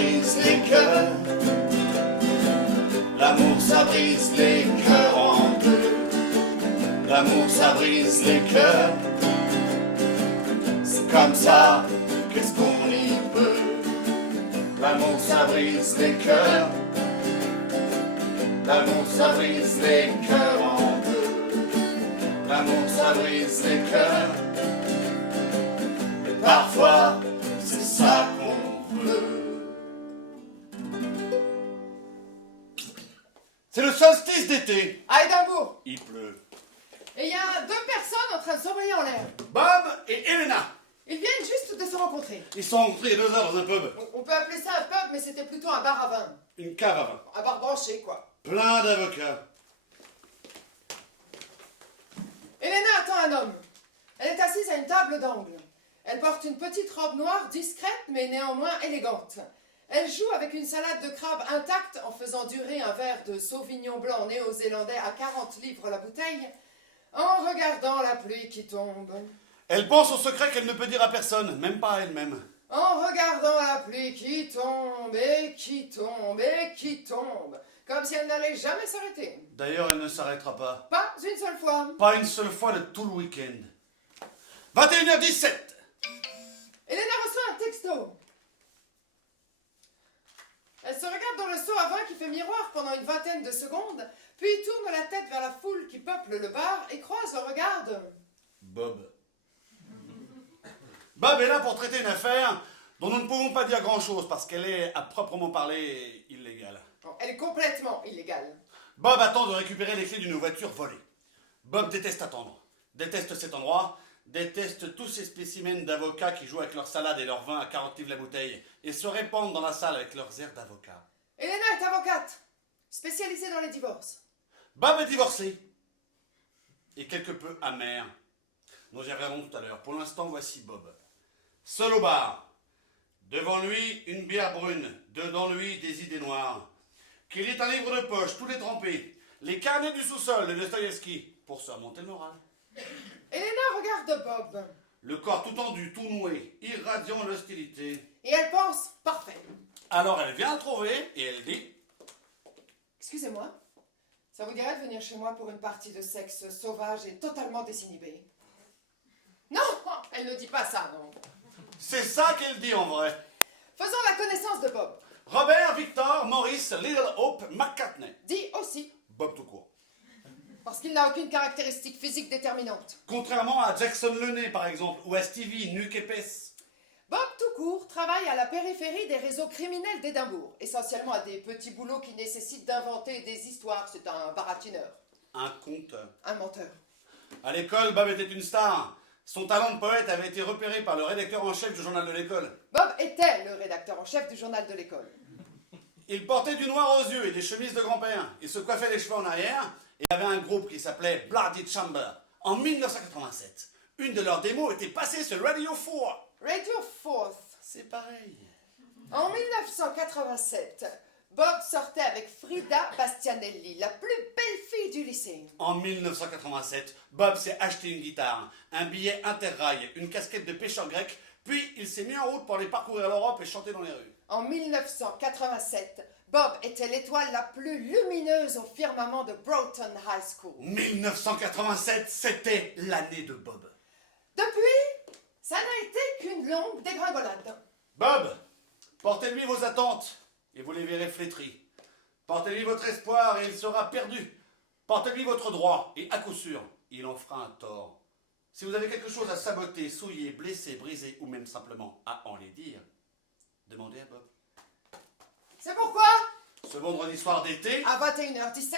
brise les cœurs. L'amour ça brise les cœurs en deux. L'amour ça brise les cœurs. C'est comme ça, qu'est-ce qu'on y peut? L'amour ça brise les cœurs. L'amour ça brise les cœurs en deux. L'amour ça brise les cœurs. Mais parfois c'est ça qu'on veut. C'est le solstice d'été. À Édimbourg. Il pleut. Et il y a deux personnes en train de s'envoyer en l'air. Bob et Elena. Ils viennent juste de se rencontrer. Ils sont rentrés il y a 2 heures dans un pub. On peut appeler ça un pub, mais c'était plutôt un bar à vin. Une cave à vin. Un bar branché, quoi. Plein d'avocats. Elena attend un homme. Elle est assise à une table d'angle. Elle porte une petite robe noire discrète, mais néanmoins élégante. Elle joue avec une salade de crabe intacte en faisant durer un verre de sauvignon blanc néo-zélandais à 40 livres la bouteille, en regardant la pluie qui tombe. Elle pense au secret qu'elle ne peut dire à personne, même pas à elle-même. En regardant la pluie qui tombe et qui tombe et qui tombe, comme si elle n'allait jamais s'arrêter. D'ailleurs, elle ne s'arrêtera pas. Pas une seule fois. Pas une seule fois de tout le week-end. 21h17. Elena reçoit un texto. Elle se regarde dans le seau à vin qui fait miroir pendant une vingtaine de secondes, puis tourne la tête vers la foule qui peuple le bar et croise le regard de Bob. Bob est là pour traiter une affaire dont nous ne pouvons pas dire grand-chose parce qu'elle est, à proprement parler, illégale. Bon, elle est complètement illégale. Bob attend de récupérer les clés d'une voiture volée. Bob déteste attendre, déteste cet endroit, déteste tous ces spécimens d'avocats qui jouent avec leur salade et leur vin à 40 livres la bouteille et se répandent dans la salle avec leurs airs d'avocat. Elena est avocate, spécialisée dans les divorces. Bob est divorcé et quelque peu amer. Nous y reviendrons tout à l'heure. Pour l'instant, voici Bob. Seul au bar. Devant lui, une bière brune. Dedans lui, des idées noires. Qu'il lit un livre de poche, tout détrempé. Les carnets du sous-sol de Dostoïevski, pour se remonter le moral. Elena regarde Bob. Le corps tout tendu, tout noué, irradiant l'hostilité. Et elle pense, parfait. Alors elle vient le trouver et elle dit... Excusez-moi, ça vous dirait de venir chez moi pour une partie de sexe sauvage et totalement désinhibé? Non, elle ne dit pas ça, non. C'est ça qu'elle dit en vrai. Faisons la connaissance de Bob. Robert, Victor, Maurice, Little Hope, McCartney. Dit aussi, Bob tout court. parce qu'il n'a aucune caractéristique physique déterminante. Contrairement à Jackson Lenné, par exemple, ou à Stevie, nuque épaisse. Bob tout court travaille à la périphérie des réseaux criminels d'Édimbourg, essentiellement à des petits boulots qui nécessitent d'inventer des histoires. C'est un baratineur, Un conteur. un menteur. À l'école, Bob était une star. Son talent de poète avait été repéré par le rédacteur en chef du journal de l'école. Bob était le rédacteur en chef du journal de l'école. Il portait du noir aux yeux et des chemises de grand-père. Il se coiffait les cheveux en arrière et avait un groupe qui s'appelait Bloody Chamber. En 1987, une de leurs démos était passée sur Radio 4. Radio 4. C'est pareil. En 1987, Bob sortait avec Frida Bastianelli, la plus belle fille du lycée. En 1987, Bob s'est acheté une guitare, un billet interrail, une casquette de pêcheur grec, puis il s'est mis en route pour aller parcourir l'Europe et chanter dans les rues. En 1987, Bob était l'étoile la plus lumineuse au firmament de Broughton High School. 1987, c'était l'année de Bob. Depuis, ça n'a été qu'une longue dégringolade. Bob, portez-lui vos attentes et vous les verrez flétries. Portez-lui votre espoir et il sera perdu. Portez-lui votre droit et à coup sûr, il en fera un tort. Si vous avez quelque chose à saboter, souiller, blesser, briser ou même simplement à en les dire, demandez à Bob. C'est pourquoi, Ce vendredi soir d'été, à 21h17,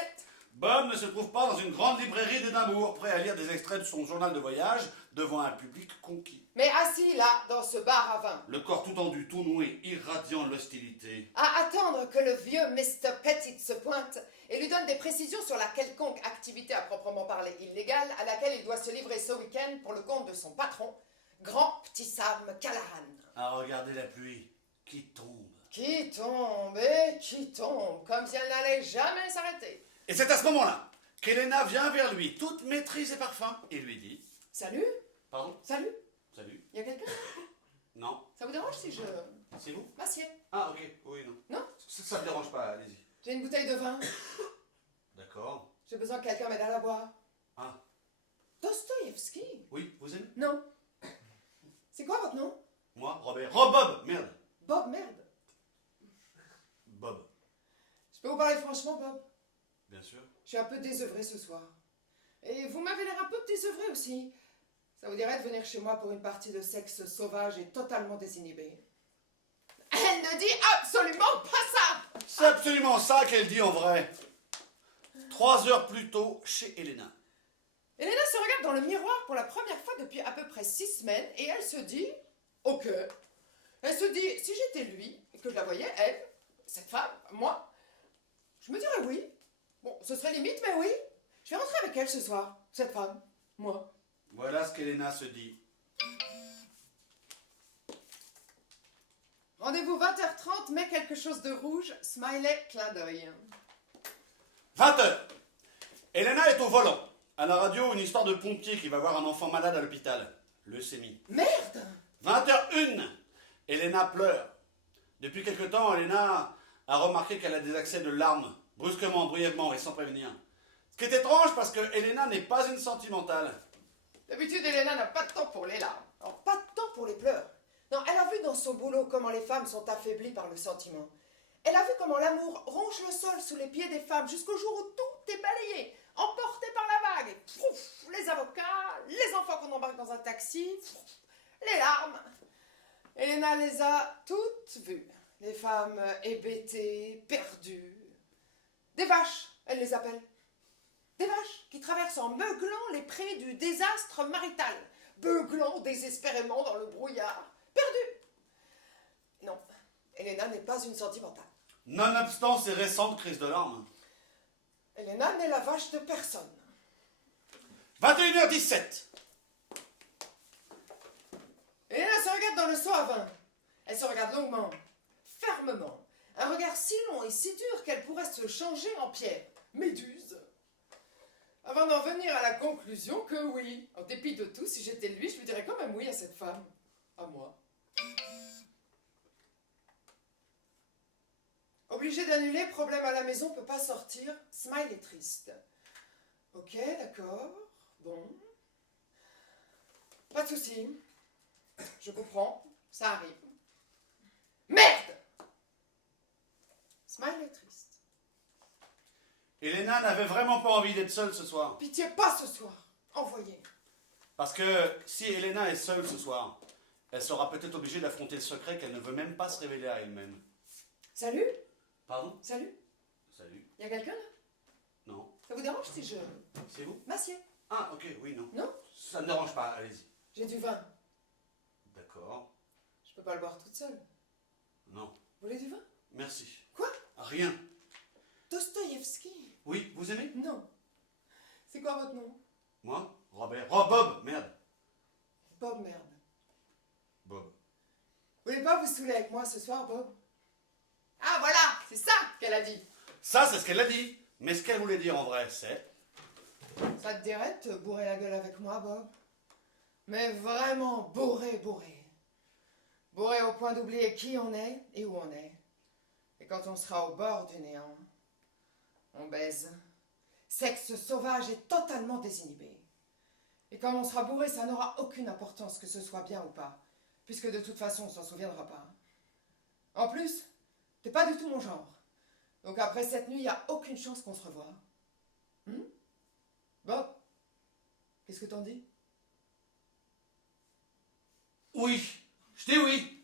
Bob ne se trouve pas dans une grande librairie d'Édimbourg, prêt à lire des extraits de son journal de voyage devant un public conquis. mais assis là, dans ce bar à vin, Le corps tout tendu, tout noué, irradiant l'hostilité. à attendre que le vieux Mr. Pettit se pointe et lui donne des précisions sur la quelconque activité à proprement parler illégale à laquelle il doit se livrer ce week-end pour le compte de son patron, grand petit Sam Callahan. À regarder la pluie qui tombe. Qui tombe et qui tombe, comme si elle n'allait jamais s'arrêter. Et c'est à ce moment-là qu'Elena vient vers lui, toute maîtrise et parfum, et lui dit... Salut, Pardon? salut, Salut? y a quelqu'un? Non. Ça vous dérange si je C'est vous? Massier. Ah, ok, oui, non. Non? Ça me dérange pas, allez-y. J'ai une bouteille de vin. D'accord. J'ai besoin que quelqu'un m'aide à la boire. Ah, Dostoïevski? oui, vous aimez? Non. C'est quoi votre nom? Moi, Robert. Oh, Bob! Merde! Bob, merde. Bob, Je peux vous parler franchement, Bob? bien sûr. Je suis un peu désœuvrée ce soir. Et vous m'avez l'air un peu désœuvrée aussi. Ça vous dirait de venir chez moi pour une partie de sexe sauvage et totalement désinhibée? Elle ne dit absolument pas ça! C'est absolument ça qu'elle dit en vrai. 3 heures plus tôt, chez Elena. Elena se regarde dans le miroir pour la première fois depuis à peu près 6 semaines et elle se dit « Ok ». Elle se dit « Si j'étais lui, et que je la voyais, elle, cette femme, moi, je me dirais oui. Bon, ce serait limite, mais oui. Je vais rentrer avec elle ce soir, cette femme, moi. » Voilà ce qu'Elena se dit. Rendez-vous 20h30, mets quelque chose de rouge, smiley, clin d'œil. 20h. Elena est au volant. À la radio, une histoire de pompier qui va voir un enfant malade à l'hôpital. Leucémie. Merde! 20h01. Elena pleure. Depuis quelque temps, Elena a remarqué qu'elle a des accès de larmes, brusquement, brièvement et sans prévenir. Ce qui est étrange parce que Elena n'est pas une sentimentale. D'habitude, Elena n'a pas de temps pour les larmes. Alors, pas de temps pour les pleurs. Non, elle a vu dans son boulot comment les femmes sont affaiblies par le sentiment. Elle a vu comment l'amour ronge le sol sous les pieds des femmes jusqu'au jour où tout est balayé, emporté par la vague. Pfff, les avocats, les enfants qu'on embarque dans un taxi, pfff, les larmes. Elena les a toutes vues. Les femmes hébétées, perdues. Des vaches, elle les appelle. Des vaches qui traversent en meuglant les prés du désastre marital, beuglant désespérément dans le brouillard, perdues. Non, Elena n'est pas une sentimentale. Nonobstant ses récentes crises de larmes. Elena n'est la vache de personne. 21h17. Elena se regarde dans le seau à vin. Elle se regarde longuement, fermement. Un regard si long et si dur qu'elle pourrait se changer en pierre. Méduse. Avant d'en venir à la conclusion que oui, en dépit de tout, si j'étais lui, je lui dirais quand même oui à cette femme. À moi. Obligé d'annuler, problème à la maison, peut pas sortir. Smile est triste. Ok, d'accord. Bon. Pas de souci. Je comprends. Ça arrive. Merde! Smile est triste. Elena n'avait vraiment pas envie d'être seule ce soir. Pitié, pas ce soir. Envoyez. Parce que si Elena est seule ce soir, elle sera peut-être obligée d'affronter le secret qu'elle ne veut même pas se révéler à elle-même. Salut? Pardon? Salut? Salut. Y a quelqu'un là? Non. Ça vous dérange si je... C'est vous? Massier. Ah, ok, oui, non. Non? Ça ne me dérange pas, allez-y. J'ai du vin. D'accord. Je peux pas le boire toute seule. Non. Vous voulez du vin? Merci. Quoi? Rien. Dostoïevski? Oui, vous aimez? Non. C'est quoi votre nom? Moi? Robert. Oh, Bob! Merde. Bob, merde. Bob. Vous voulez pas vous saouler avec moi ce soir, Bob? Ah voilà, c'est ça qu'elle a dit. Ça, c'est ce qu'elle a dit. Mais ce qu'elle voulait dire en vrai, c'est... Ça te dirait de te bourrer la gueule avec moi, Bob? Mais vraiment bourré, bourré. Bourré au point d'oublier qui on est et où on est. Et quand on sera au bord du néant, on baise. Sexe sauvage et totalement désinhibé. Et comme on sera bourré, ça n'aura aucune importance que ce soit bien ou pas. Puisque de toute façon, on s'en souviendra pas. En plus, t'es pas du tout mon genre. Donc après cette nuit, il n'y a aucune chance qu'on se revoie. Bob, qu'est-ce que t'en dis? Oui. Je dis oui.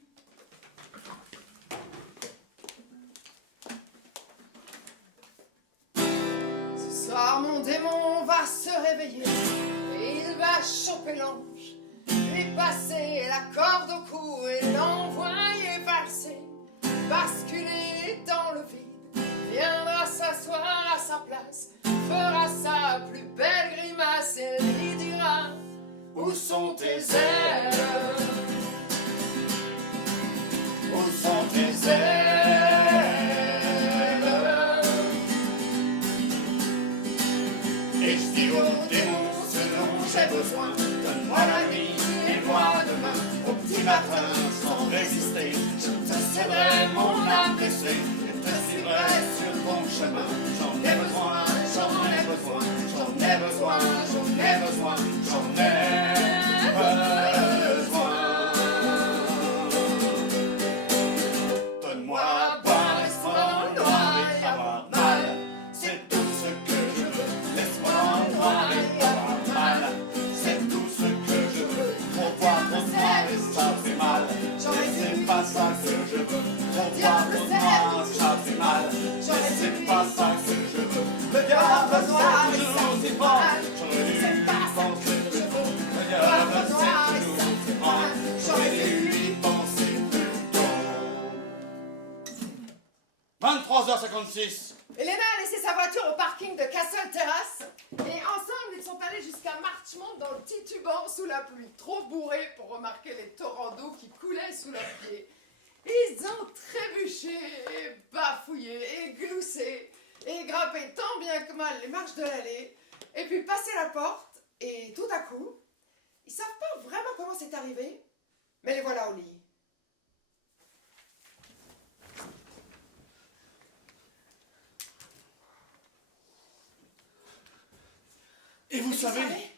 Ce soir, mon démon va se réveiller et il va choper l'ange, lui passer la corde au cou et l'envoyer valser, basculer dans le vide, viendra s'asseoir à sa place, fera sa plus belle grimace et lui dira: où sont tes ailes? Où sont tes ailes? Et je dis au démon ce dont j'ai besoin, donne-moi la nuit et moi demain, au petit matins sans résister. Je te céderai mon âme blessée et te suivrai sur ton chemin. J'en ai besoin, j'en ai besoin, j'en ai besoin, j'en ai besoin, j'en ai besoin. Donne-moi à boire, laisse-moi noir et avoir mal. C'est tout ce que je veux. Laisse-moi noir et avoir mal. C'est tout ce que je veux. Trop boire, trop noir et ça fait mal. Mais c'est pas ça que je veux. Trop boire, trop noir, ça fait mal. Mais c'est pas ça que je veux. Le diable c'est toujours si fort. J'aurais dû y penser plus tôt. Le diable c'est toujours si fort. J'aurais dû y penser plus tôt. 23h56. Elena a laissé sa voiture au parking de Castle Terrace et ensemble ils sont allés jusqu'à Marchmont dans le titubant sous la pluie, trop bourrés pour remarquer les torrents d'eau qui coulaient sous leurs pieds. Ils ont trébuché, et bafouillé, et gloussé, et grimpé tant bien que mal les marches de l'allée, et puis passé la porte, et tout à coup, ils savent pas vraiment comment c'est arrivé, mais les voilà au lit. Et vous savez,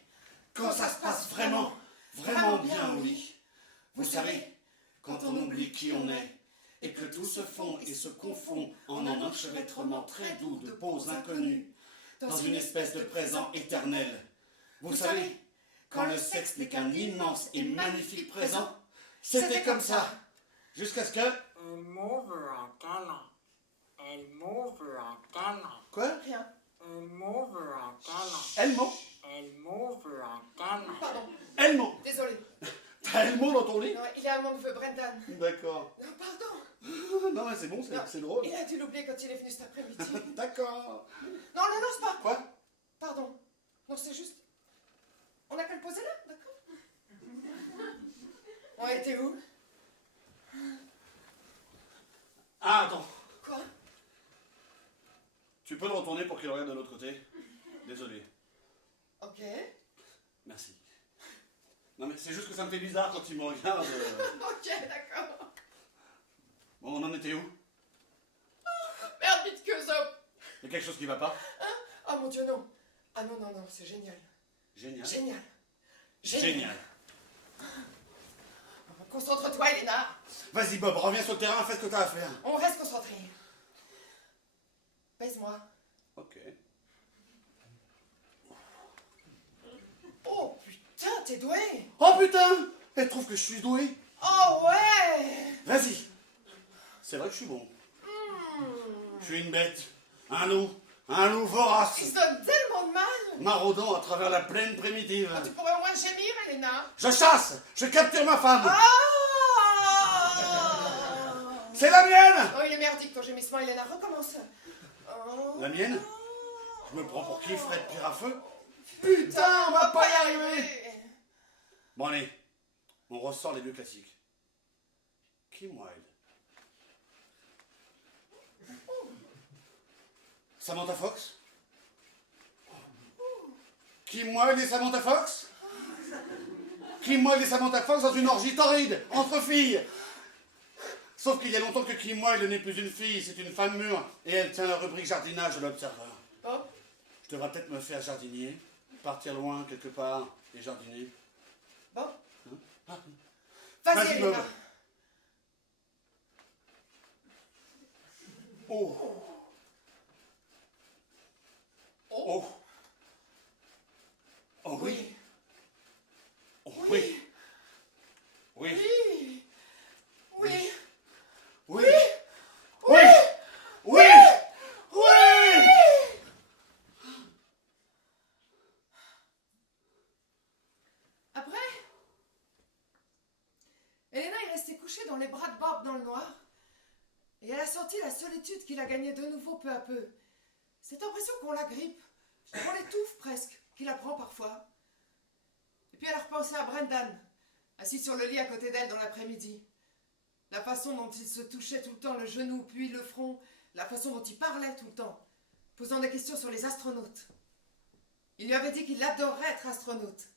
quand ça se passe vraiment, vraiment bien au lit, vous savez, quand on oublie qui on est, et que tout se fond et se confond en un enchevêtrement très doux de poses inconnues, dans une espèce de présent éternel. Vous savez, quand le sexe n'est qu'un immense et magnifique présent, c'était comme ça, jusqu'à ce que... Elle m'ouvre un câlin. Elle m'ouvre un câlin. Quoi? Rien. Elle m'ouvre un câlin. Elmo? Elle m'ouvre un câlin. Pardon, Elmo? désolé. T'as Elmo dans ton lit? Non, il est à mon neveu Brendan. D'accord. Non, pardon. Non mais c'est bon, Non, c'est drôle. Il a dû l'oublier quand il est venu cet après-midi. D'accord. Non, le lance pas. Quoi? Pardon. Non, c'est juste... On a qu'à le poser là, d'accord? On était où? Ah, attends. Quoi? Tu peux le retourner pour qu'il regarde de l'autre côté? Désolé. Ok. Merci. Non mais c'est juste que ça me fait bizarre quand il me regarde. Ok, d'accord. Bon, on en était où? Merde, vite que ça. Il y a quelque chose qui va pas? Oh mon Dieu, non. Ah non, non, non, c'est génial. Génial. Génial. Génial. Concentre-toi, Elena. Vas-y Bob, reviens sur le terrain, fais ce que t'as à faire. On reste concentrés. Baise-moi. Ok. Oh putain, t'es doué. Oh putain! Elle trouve que je suis doué. Oh ouais. Vas-y. C'est vrai que je suis bon. Je suis une bête. Un loup vorace. Il se donne tellement de mal. Maraudant à travers la plaine primitive. Tu pourrais au moins gémir, Elena. Je chasse! Je capture ma femme! Ah. C'est la mienne! Oh, il est merdique ton gémissement, Elena. Recommence. Oh. La mienne? Je me prends pour qui, Fred Pirafeu? Putain, on va pas y arriver. Bon allez, on ressort les vieux classiques. Kim Wilde. Samantha Fox? Kim Wilde et Samantha Fox? Kim Wilde et Samantha Fox dans une orgie torride, entre filles. Sauf qu'il y a longtemps que Kim Wilde n'est plus une fille, c'est une femme mûre, et elle tient la rubrique jardinage de l'Observer. Oh. Je devrais peut-être me faire jardinier, partir loin quelque part et jardiner. Bon. Ah. Vas-y, Vas-y, Elena. Bob. Oh. Oh. Oh oui. Oh oui. Oui. Oui. Oui. Oui. Oui. Oui. Oui. Après, Elena est restée couchée dans les bras de Bob dans le noir. Et elle a senti la solitude qu'il a gagnée de nouveau peu à peu. Cette impression qu'on la grippe, qu'on l'étouffe presque, qu'il la prend parfois. Et puis elle a repensé à Brendan, assis sur le lit à côté d'elle dans l'après-midi. La façon dont il se touchait tout le temps le genou, puis le front, la façon dont il parlait tout le temps, posant des questions sur les astronautes. Il lui avait dit qu'il adorerait être astronaute.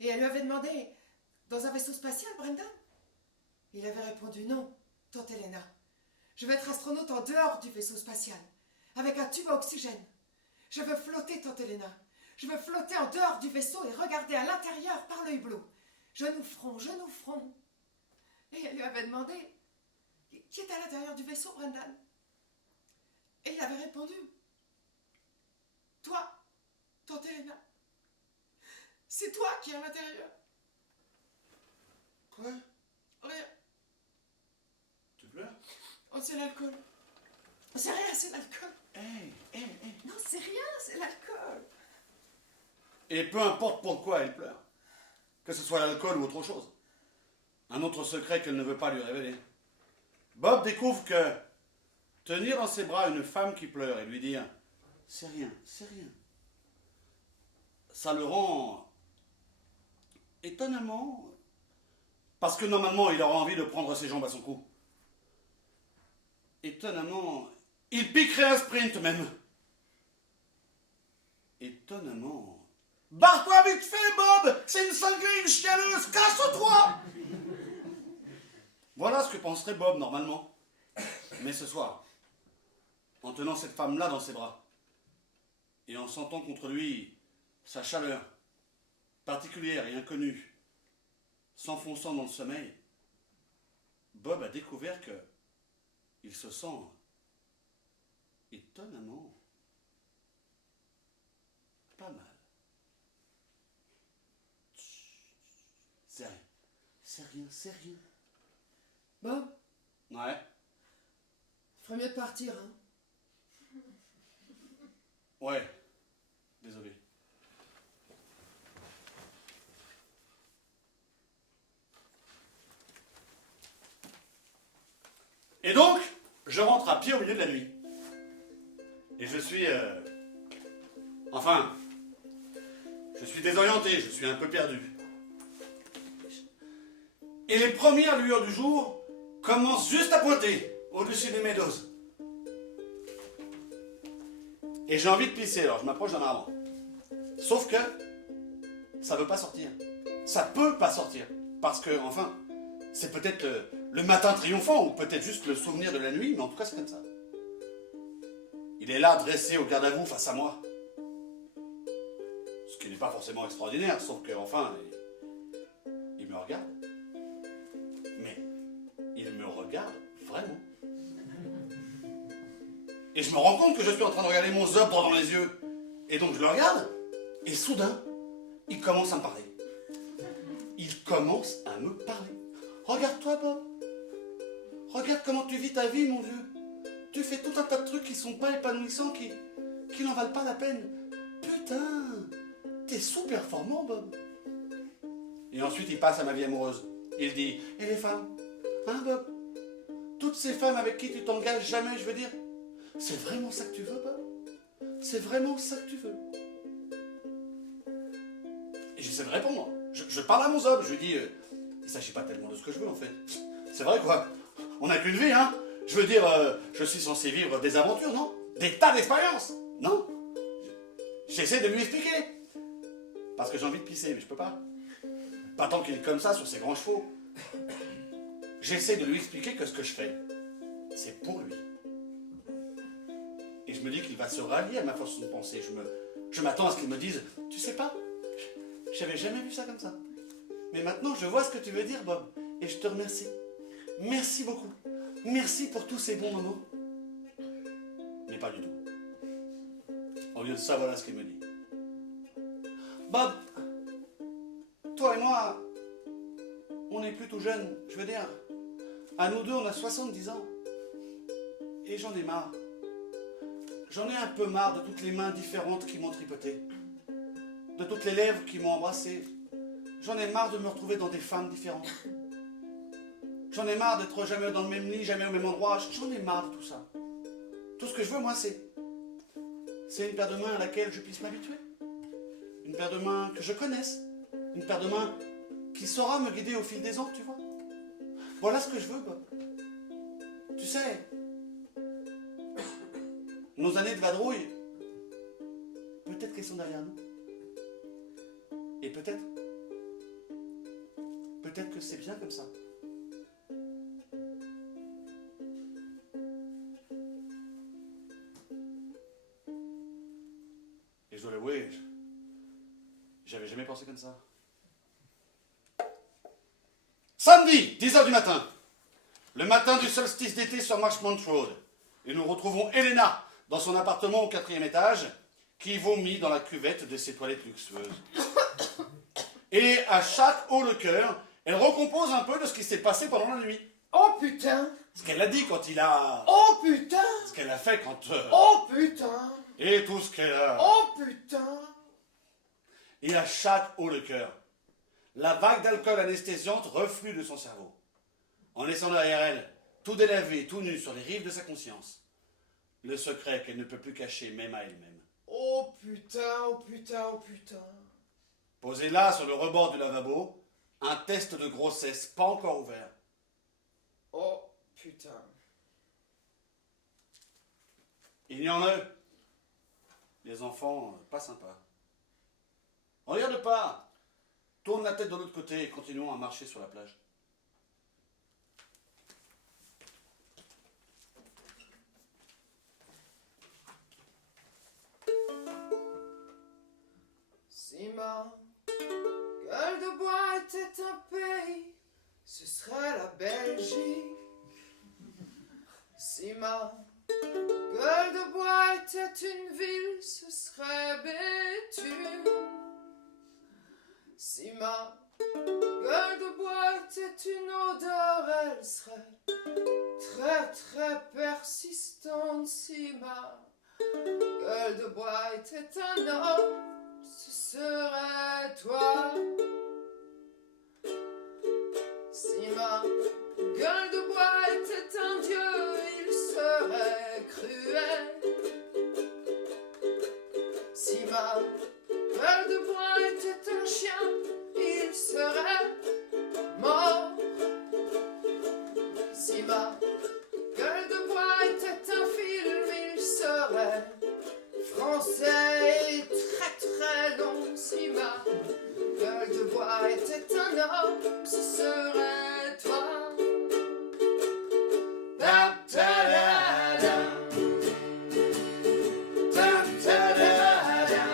Et elle lui avait demandé, dans un vaisseau spatial, Brendan? Il avait répondu non, tante Helena. Je veux être astronaute en dehors du vaisseau spatial, avec un tube à oxygène. Je veux flotter, tante Helena. Je veux flotter en dehors du vaisseau et regarder à l'intérieur par le hublot. Genou front, genou front. Et elle lui avait demandé qui est à l'intérieur du vaisseau, Brendan. Et il avait répondu toi, tante Helena. C'est toi qui es à l'intérieur. Quoi? Rien. Tu pleures? Oh, c'est l'alcool. C'est rien, c'est l'alcool. Hey. Non, c'est rien, c'est l'alcool. Et peu importe pourquoi elle pleure, que ce soit l'alcool ou autre chose, un autre secret qu'elle ne veut pas lui révéler. Bob découvre que tenir dans ses bras une femme qui pleure et lui dire « c'est rien », ça le rend étonnamment... Parce que normalement, il aura envie de prendre ses jambes à son cou. Étonnamment, il piquerait un sprint même. Étonnamment... Barre-toi vite fait, Bob! C'est une cinglée, une chialeuse! Casse-toi! Voilà ce que penserait Bob normalement. Mais ce soir, en tenant cette femme-là dans ses bras, et en sentant contre lui sa chaleur particulière et inconnue, s'enfonçant dans le sommeil, Bob a découvert que il se sent étonnamment pas mal. C'est rien. Bob, Ouais. il ferait mieux de partir, hein. Ouais. Désolé. Et donc, je rentre à pied au milieu de la nuit. Et je suis... Enfin, je suis désorienté, je suis un peu perdu. Et les premières lueurs du jour commencent juste à pointer au-dessus des meadows. Et j'ai envie de pisser, alors je m'approche d'un arbre. Sauf que ça veut pas sortir. Ça peut pas sortir. Parce que, enfin, c'est peut-être le matin triomphant, ou peut-être juste le souvenir de la nuit, mais en tout cas c'est comme ça. Il est là, dressé au garde à vous face à moi. Ce qui n'est pas forcément extraordinaire, sauf que, enfin, il me regarde. Mais il me regarde vraiment. Et je me rends compte que je suis en train de regarder mon zob droit dans les yeux. Et donc je le regarde, et soudain, il commence à me parler. Il commence à me parler. Regarde-toi, Bob. Regarde comment tu vis ta vie, mon vieux. Tu fais tout un tas de trucs qui sont pas épanouissants, qui n'en valent pas la peine. Putain, t'es sous-performant, Bob. Et ensuite, il passe à ma vie amoureuse. Il dit, et les femmes? Hein, Bob? Toutes ces femmes avec qui tu t'engages jamais, je veux dire, c'est vraiment ça que tu veux, Bob? C'est vraiment ça que tu veux? Et j'essaie de répondre. Je parle à mon zob, je lui dis, il s'agit pas tellement de ce que je veux, en fait. C'est vrai, quoi. On n'a qu'une vie, hein. Je veux dire, je suis censé vivre des aventures, non? Des tas d'expériences, non? J'essaie de lui expliquer. Parce que j'ai envie de pisser, mais je peux pas. Pas tant qu'il est comme ça, sur ses grands chevaux. J'essaie de lui expliquer que ce que je fais, c'est pour lui. Et je me dis qu'il va se rallier à ma façon de penser. Je m'attends à ce qu'il me dise, tu sais pas, j'avais jamais vu ça comme ça. Mais maintenant, je vois ce que tu veux dire, Bob. Et je te remercie. Merci beaucoup. Merci pour tous ces bons moments. Mais pas du tout. Au lieu de ça, voilà ce qu'il me dit. Bob, toi et moi, on est plutôt jeunes. Je veux dire, à nous deux, on a 70 ans. Et j'en ai marre. J'en ai un peu marre de toutes les mains différentes qui m'ont tripoté. De toutes les lèvres qui m'ont embrassé. J'en ai marre de me retrouver dans des femmes différentes. J'en ai marre d'être jamais dans le même lit, jamais au même endroit. J'en ai marre de tout ça. Tout ce que je veux, moi, c'est une paire de mains à laquelle je puisse m'habituer. Une paire de mains que je connaisse. Une paire de mains qui saura me guider au fil des ans, tu vois. Voilà ce que je veux, Bob. Tu sais, nos années de vadrouille, peut-être qu'elles sont derrière nous. Et peut-être que c'est bien comme ça. ça. Samedi, 10h du matin. Le matin du solstice d'été sur Marchmont Road. Et nous retrouvons Elena dans son appartement au 4e étage, qui vomit dans la cuvette de ses toilettes luxueuses. Et à chaque haut le cœur, elle recompose un peu de ce qui s'est passé pendant la nuit. Oh putain! Ce qu'elle a dit quand il a... Oh putain! Ce qu'elle a fait quand... Oh putain! Et tout ce qu'elle a... Oh putain! Et à chaque haut le cœur, la vague d'alcool anesthésiante reflue de son cerveau, en laissant derrière elle, tout délavé, tout nu sur les rives de sa conscience, le secret qu'elle ne peut plus cacher même à elle-même. Oh putain, oh putain, oh putain. Posé là, sur le rebord du lavabo, un test de grossesse pas encore ouvert. Oh putain. Il y en a. Les enfants, pas sympas. Regarde pas. Tourne la tête de l'autre côté et continuons à marcher sur la plage. Si ma gueule de bois était un pays, ce serait la Belgique. Si ma gueule de bois était une ville, ce serait Béthune. Si ma gueule de bois était une odeur, elle serait très très persistante. Si ma gueule de bois était un homme, ce serait toi. Si ma gueule de bois était un dieu, il serait cruel. Si ma gueule de bois était un chien, il serait mort. Si ma gueule de bois était un film, il serait français et très très long. Si ma gueule de bois était un homme, ce serait toi. Da, da, da, da. Da, da, da, da.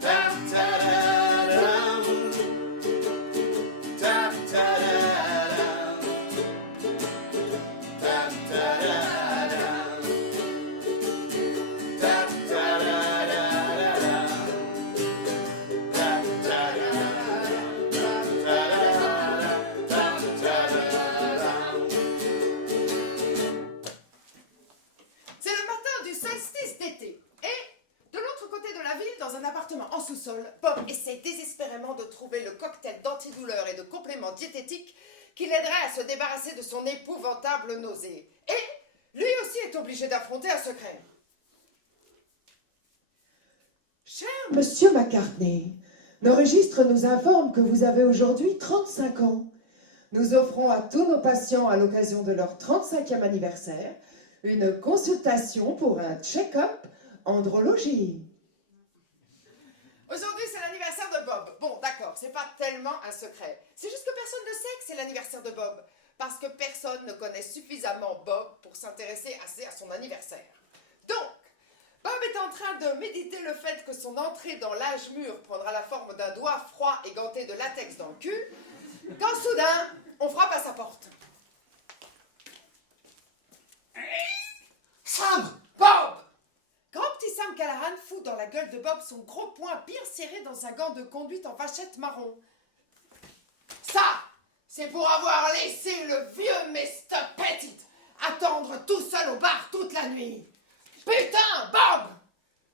Da, da, da, da. Da, da, da, da. Da, da, da, da. C'est le matin du solstice d'été. Et de l'autre côté de la ville, dans un appartement en sous-sol, Bob essaie désespérément de trouver le cocktail d'antidouleur et de compléments diététiques qui l'aiderait à se débarrasser de son épouvantable nausée. Et lui aussi est obligé d'affronter un secret. Cher Monsieur McCartney, nos registres nous informent que vous avez aujourd'hui 35 ans. Nous offrons à tous nos patients, à l'occasion de leur 35e anniversaire, une consultation pour un check-up andrologie. Aujourd'hui, c'est l'anniversaire de Bob. Bon, d'accord, c'est pas tellement un secret. C'est juste que personne ne sait que c'est l'anniversaire de Bob. Parce que personne ne connaît suffisamment Bob pour s'intéresser assez à son anniversaire. Donc, Bob est en train de méditer le fait que son entrée dans l'âge mûr prendra la forme d'un doigt froid et ganté de latex dans le cul, quand soudain, on frappe à sa porte. Sam! Bob! Grand petit Sam Callahan fout dans la gueule de Bob son gros poing bien serré dans un gant de conduite en vachette marron. Ça, c'est pour avoir laissé le vieux Mr. Pettit attendre tout seul au bar toute la nuit. Putain, Bob!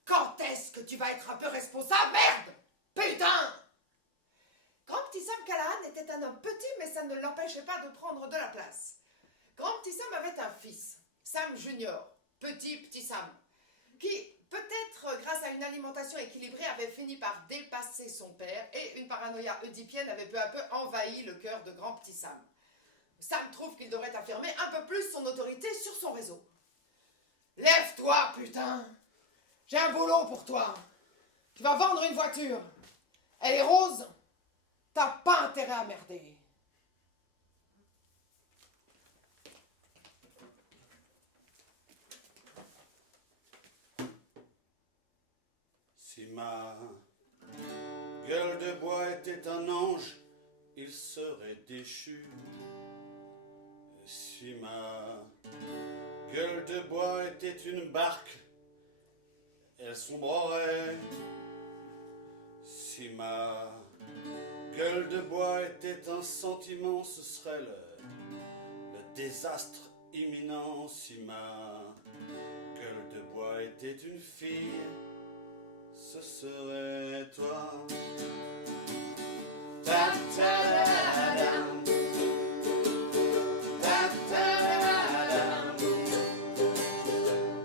Quand est-ce que tu vas être un peu responsable, merde? Putain! Grand petit Sam Callahan était un homme petit, mais ça ne l'empêchait pas de prendre de la place. Grand petit Sam avait un fils, Sam Junior, petit Sam, qui, peut-être grâce à une alimentation équilibrée, avait fini par dépasser son père et une paranoïa oedipienne avait peu à peu envahi le cœur de grand petit Sam. Sam trouve qu'il devrait affirmer un peu plus son autorité sur son réseau. Lève-toi, putain! J'ai un boulot pour toi. Tu vas vendre une voiture. Elle est rose. T'as pas intérêt à merder. Si ma Gueule de bois était un ange, il serait déchu. Si ma gueule de bois était une barque, elle sombrerait. Si ma gueule de bois était un sentiment, ce serait le désastre imminent. Si ma gueule de bois était une fille, ce serait toi. Ta ta da dam. Ta ta da dam.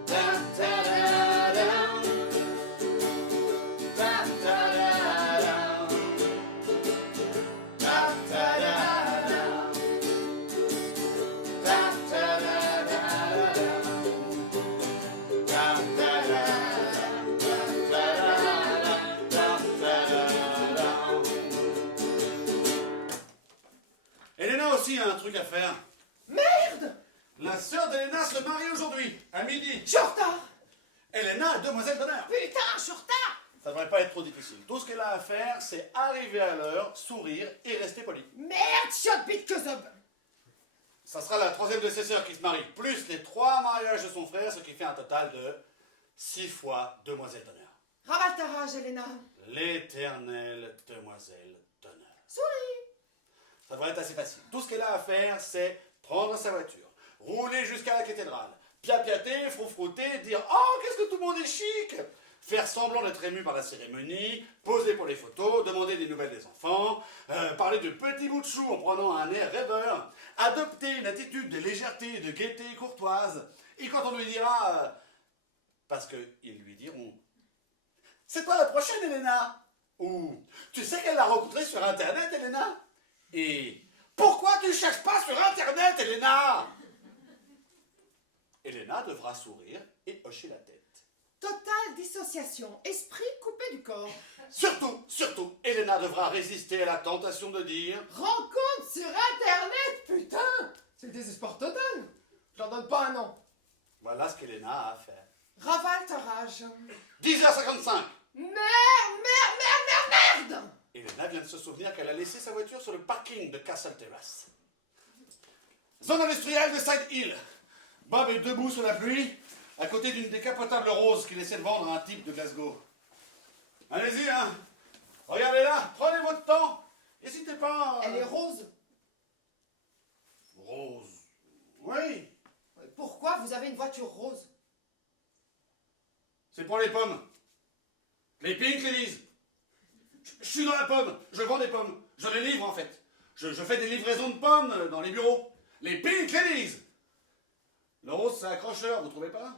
Ta ta da dam. Ta ta da dam. Ta ta da dam. Ta ta da dam. Ta ta da dam. Elena aussi a un truc à faire. Merde! La sœur d'Elena se marie aujourd'hui, à midi. Je suis en retard! Elena est demoiselle d'honneur. Putain, je suis en retard! Ça devrait pas être trop difficile. Tout ce qu'elle a à faire, c'est arriver à l'heure, sourire et rester poli. Merde, shot bit que zob! Ça sera la troisième de ses sœurs qui se marie, plus les 3 mariages de son frère, ce qui fait un total de 6 fois demoiselle d'honneur. Ravale ta rage, Elena. L'éternelle demoiselle d'honneur. Souris! Ça devrait être assez facile. Tout ce qu'elle a à faire, c'est prendre sa voiture, rouler jusqu'à la cathédrale, piapiater, froufrouter, dire « Oh, qu'est-ce que tout le monde est chic !» Faire semblant d'être ému par la cérémonie, poser pour les photos, demander des nouvelles des enfants, parler de petits bouts de chou en prenant un air rêveur, adopter une attitude de légèreté, de gaieté courtoise. Et quand on lui dira, parce qu'ils lui diront, c'est toi la prochaine, Elena? Ou, tu sais qu'elle l'a rencontrée sur Internet, Elena? Et, pourquoi tu cherches pas sur Internet, Elena? Elena devra sourire et hocher la tête. Totale dissociation, esprit coupé du corps. Surtout, Elena devra résister à la tentation de dire Rencontre sur Internet, putain! C'est le désespoir total. Je leur donne pas un nom. voilà ce qu'Elena a à faire. Ravale ta rage. 10h55. Merde! Elena vient de se souvenir qu'elle a laissé sa voiture sur le parking de Castle Terrace. Zone industrielle de Side Hill. Bob est debout sous la pluie, à côté d'une décapotable rose qu'il essaie de vendre à un type de Glasgow. Allez-y, hein. Regardez là, prenez votre temps. N'hésitez pas. Elle est rose. Rose. Oui. Pourquoi vous avez une voiture rose? C'est pour les pommes. Les Pink Ladies. Je suis dans la pomme. Je vends des pommes. Je les livre en fait. Je fais des livraisons de pommes dans les bureaux. Les Pink Ladies. Le rose, c'est accrocheur, vous trouvez pas?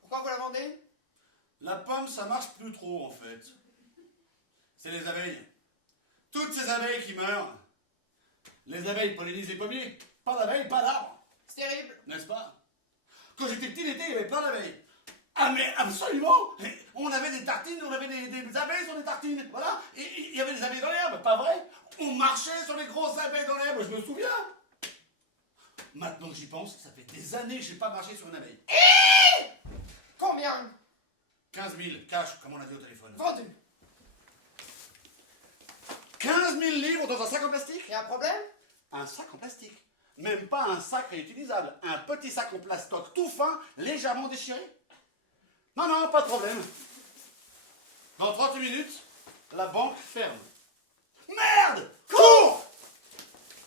Pourquoi vous la vendez? La pomme, ça marche plus trop en fait. C'est les abeilles. Toutes ces abeilles qui meurent. Les abeilles pollinisent les pommiers. Pas d'abeilles, pas d'arbres. C'est terrible. N'est-ce pas? Quand j'étais petit l'été, il y avait plein d'abeilles. Ah mais absolument! On avait des tartines, on avait des abeilles sur les tartines, voilà. Et il y avait des abeilles dans l'herbe, pas vrai? On marchait sur les grosses abeilles dans l'herbe, je me souviens. Maintenant que j'y pense, ça fait des années que j'ai pas marché sur une abeille. Combien? 15 000, cash, comme on a dit au téléphone. Vendu. 15 000 livres dans un sac en plastique? Y a un problème? Un sac en plastique. Même pas un sac réutilisable. Un petit sac en plastoc tout fin, légèrement déchiré. Non, pas de problème. Dans 30 minutes, la banque ferme. Merde! Cours!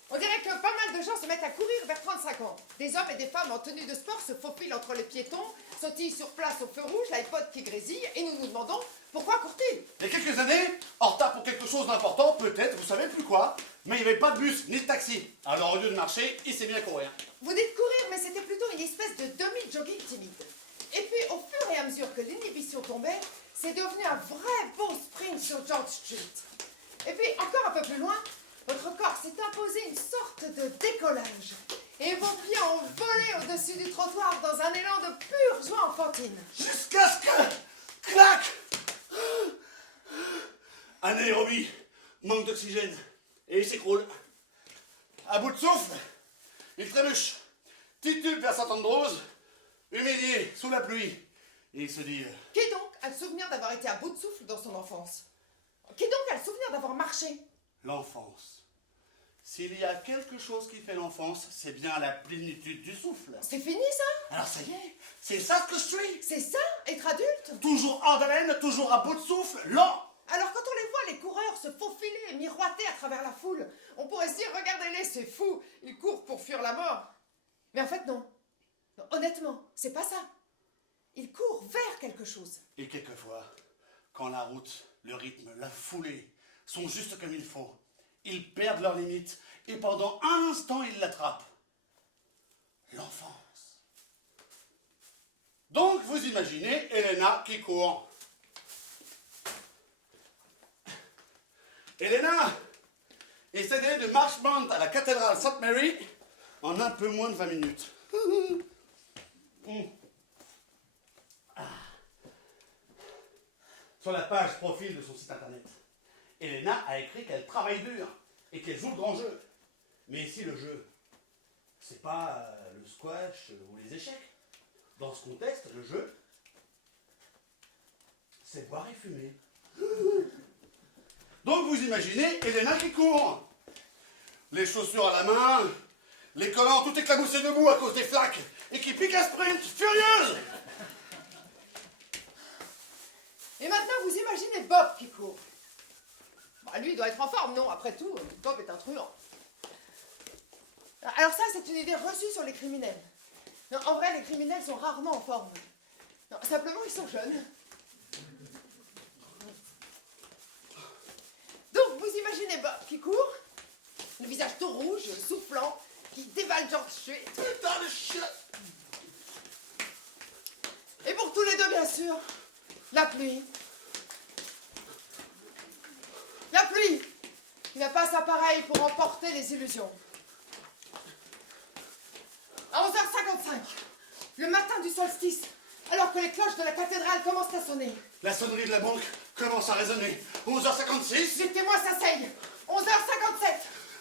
On dirait que pas mal de gens se mettent à courir vers 35 ans. Des hommes et des femmes en tenue de sport se faufilent entre les piétons, sautillent sur place au feu rouge, l'iPod qui grésille, et nous nous demandons pourquoi court-il? Il y a quelques années, en retard pour quelque chose d'important, peut-être, vous savez plus quoi, mais il n'y avait pas de bus ni de taxi. Alors au lieu de marcher, il s'est mis à courir. Vous dites courir, mais c'était plutôt une espèce de demi-jogging timide. Et puis, au fur et à mesure que l'inhibition tombait, c'est devenu un vrai beau sprint sur George Street. Et puis, encore un peu plus loin, votre corps s'est imposé une sorte de décollage. Et vos pieds ont volé au-dessus du trottoir dans un élan de pure joie enfantine. Jusqu'à ce que... Clac! Anaérobie, manque d'oxygène, et il s'écroule. À bout de souffle, il trébuche, titube vers Saint-Andrews, humilié, sous la pluie. Et il se dit... Qui donc a le souvenir d'avoir été à bout de souffle dans son enfance? Qui donc a le souvenir d'avoir marché? L'enfance. S'il y a quelque chose qui fait l'enfance, c'est bien la plénitude du souffle. C'est fini ça? Alors ça y est, c'est ça ce que je suis. C'est ça, être adulte? Toujours hors d'haleine, toujours à bout de souffle, lent. Alors quand on les voit, les coureurs se faufiler et miroiter à travers la foule, on pourrait se dire, regardez-les, c'est fou, ils courent pour fuir la mort. Mais en fait non. Non, honnêtement, c'est pas ça. Ils courent vers quelque chose. Et quelquefois, quand la route, le rythme, la foulée sont juste comme il faut, ils perdent leurs limites et pendant un instant, ils l'attrapent. L'enfance. Donc, vous imaginez Elena qui court. Elena est cédée de march band à la cathédrale St. Mary en un peu moins de 20 minutes. Sur la page profil de son site internet, Elena a écrit qu'elle travaille dur et qu'elle joue le grand jeu. Mais ici, le jeu, c'est pas le squash ou les échecs. Dans ce contexte, le jeu, c'est boire et fumer. Donc vous imaginez Elena qui court. Les chaussures à la main, les collants tout éclaboussés debout à cause des flaques et qui pique un sprint, furieuse. Et maintenant, vous imaginez Bob qui court. Bah, lui, il doit être en forme, non? Après tout, Bob est un truand. Alors ça, c'est une idée reçue sur les criminels. Non, en vrai, les criminels sont rarement en forme. Non, simplement, ils sont jeunes. Donc, vous imaginez Bob qui court, le visage tout rouge, soufflant, qui dévale George Street. Putain de chien. Et pour tous les deux, bien sûr, la pluie. La pluie qui n'a pas sa pareille pour emporter les illusions. À 11h55, le matin du solstice, alors que les cloches de la cathédrale commencent à sonner. La sonnerie de la banque commence à résonner. 11h56. Les témoins s'asseyent. 11h57.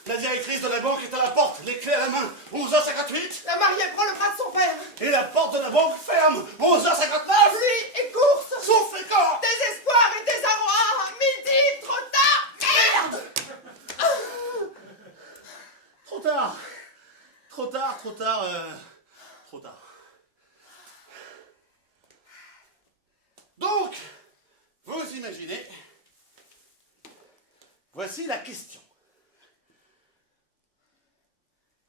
La directrice de la banque est à la porte, les clés à la main. 11h58. La mariée prend le bras de son père. Et la porte de la banque ferme. 11h59. Pluie et course. Souffle et corps. Désespoir et désarroi. Midi, trop tard. Merde. Trop tard. Trop tard, trop tard, trop tard. Donc, vous imaginez, voici la question.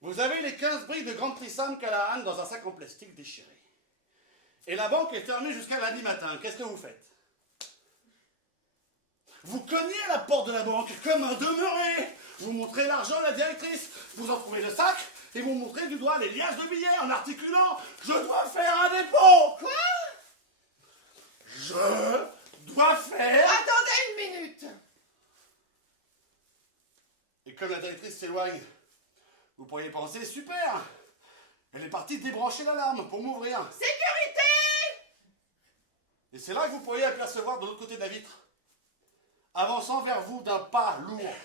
Vous avez les 15 briques de Grand Prix Sam Callahan dans un sac en plastique déchiré. Et la banque est fermée jusqu'à lundi matin. Qu'est-ce que vous faites? Vous cognez à la porte de la banque comme un demeuré. Vous montrez l'argent à la directrice. Vous en trouvez le sac et vous montrez du doigt les liasses de billets en articulant « Je dois faire un dépôt !» Quoi? Je dois faire... Attendez une minute. Et comme la directrice s'éloigne, vous pourriez penser « Super! Elle est partie débrancher l'alarme pour m'ouvrir. » Sécurité! Et c'est là que vous pourriez apercevoir de l'autre côté de la vitre, avançant vers vous d'un pas lourd,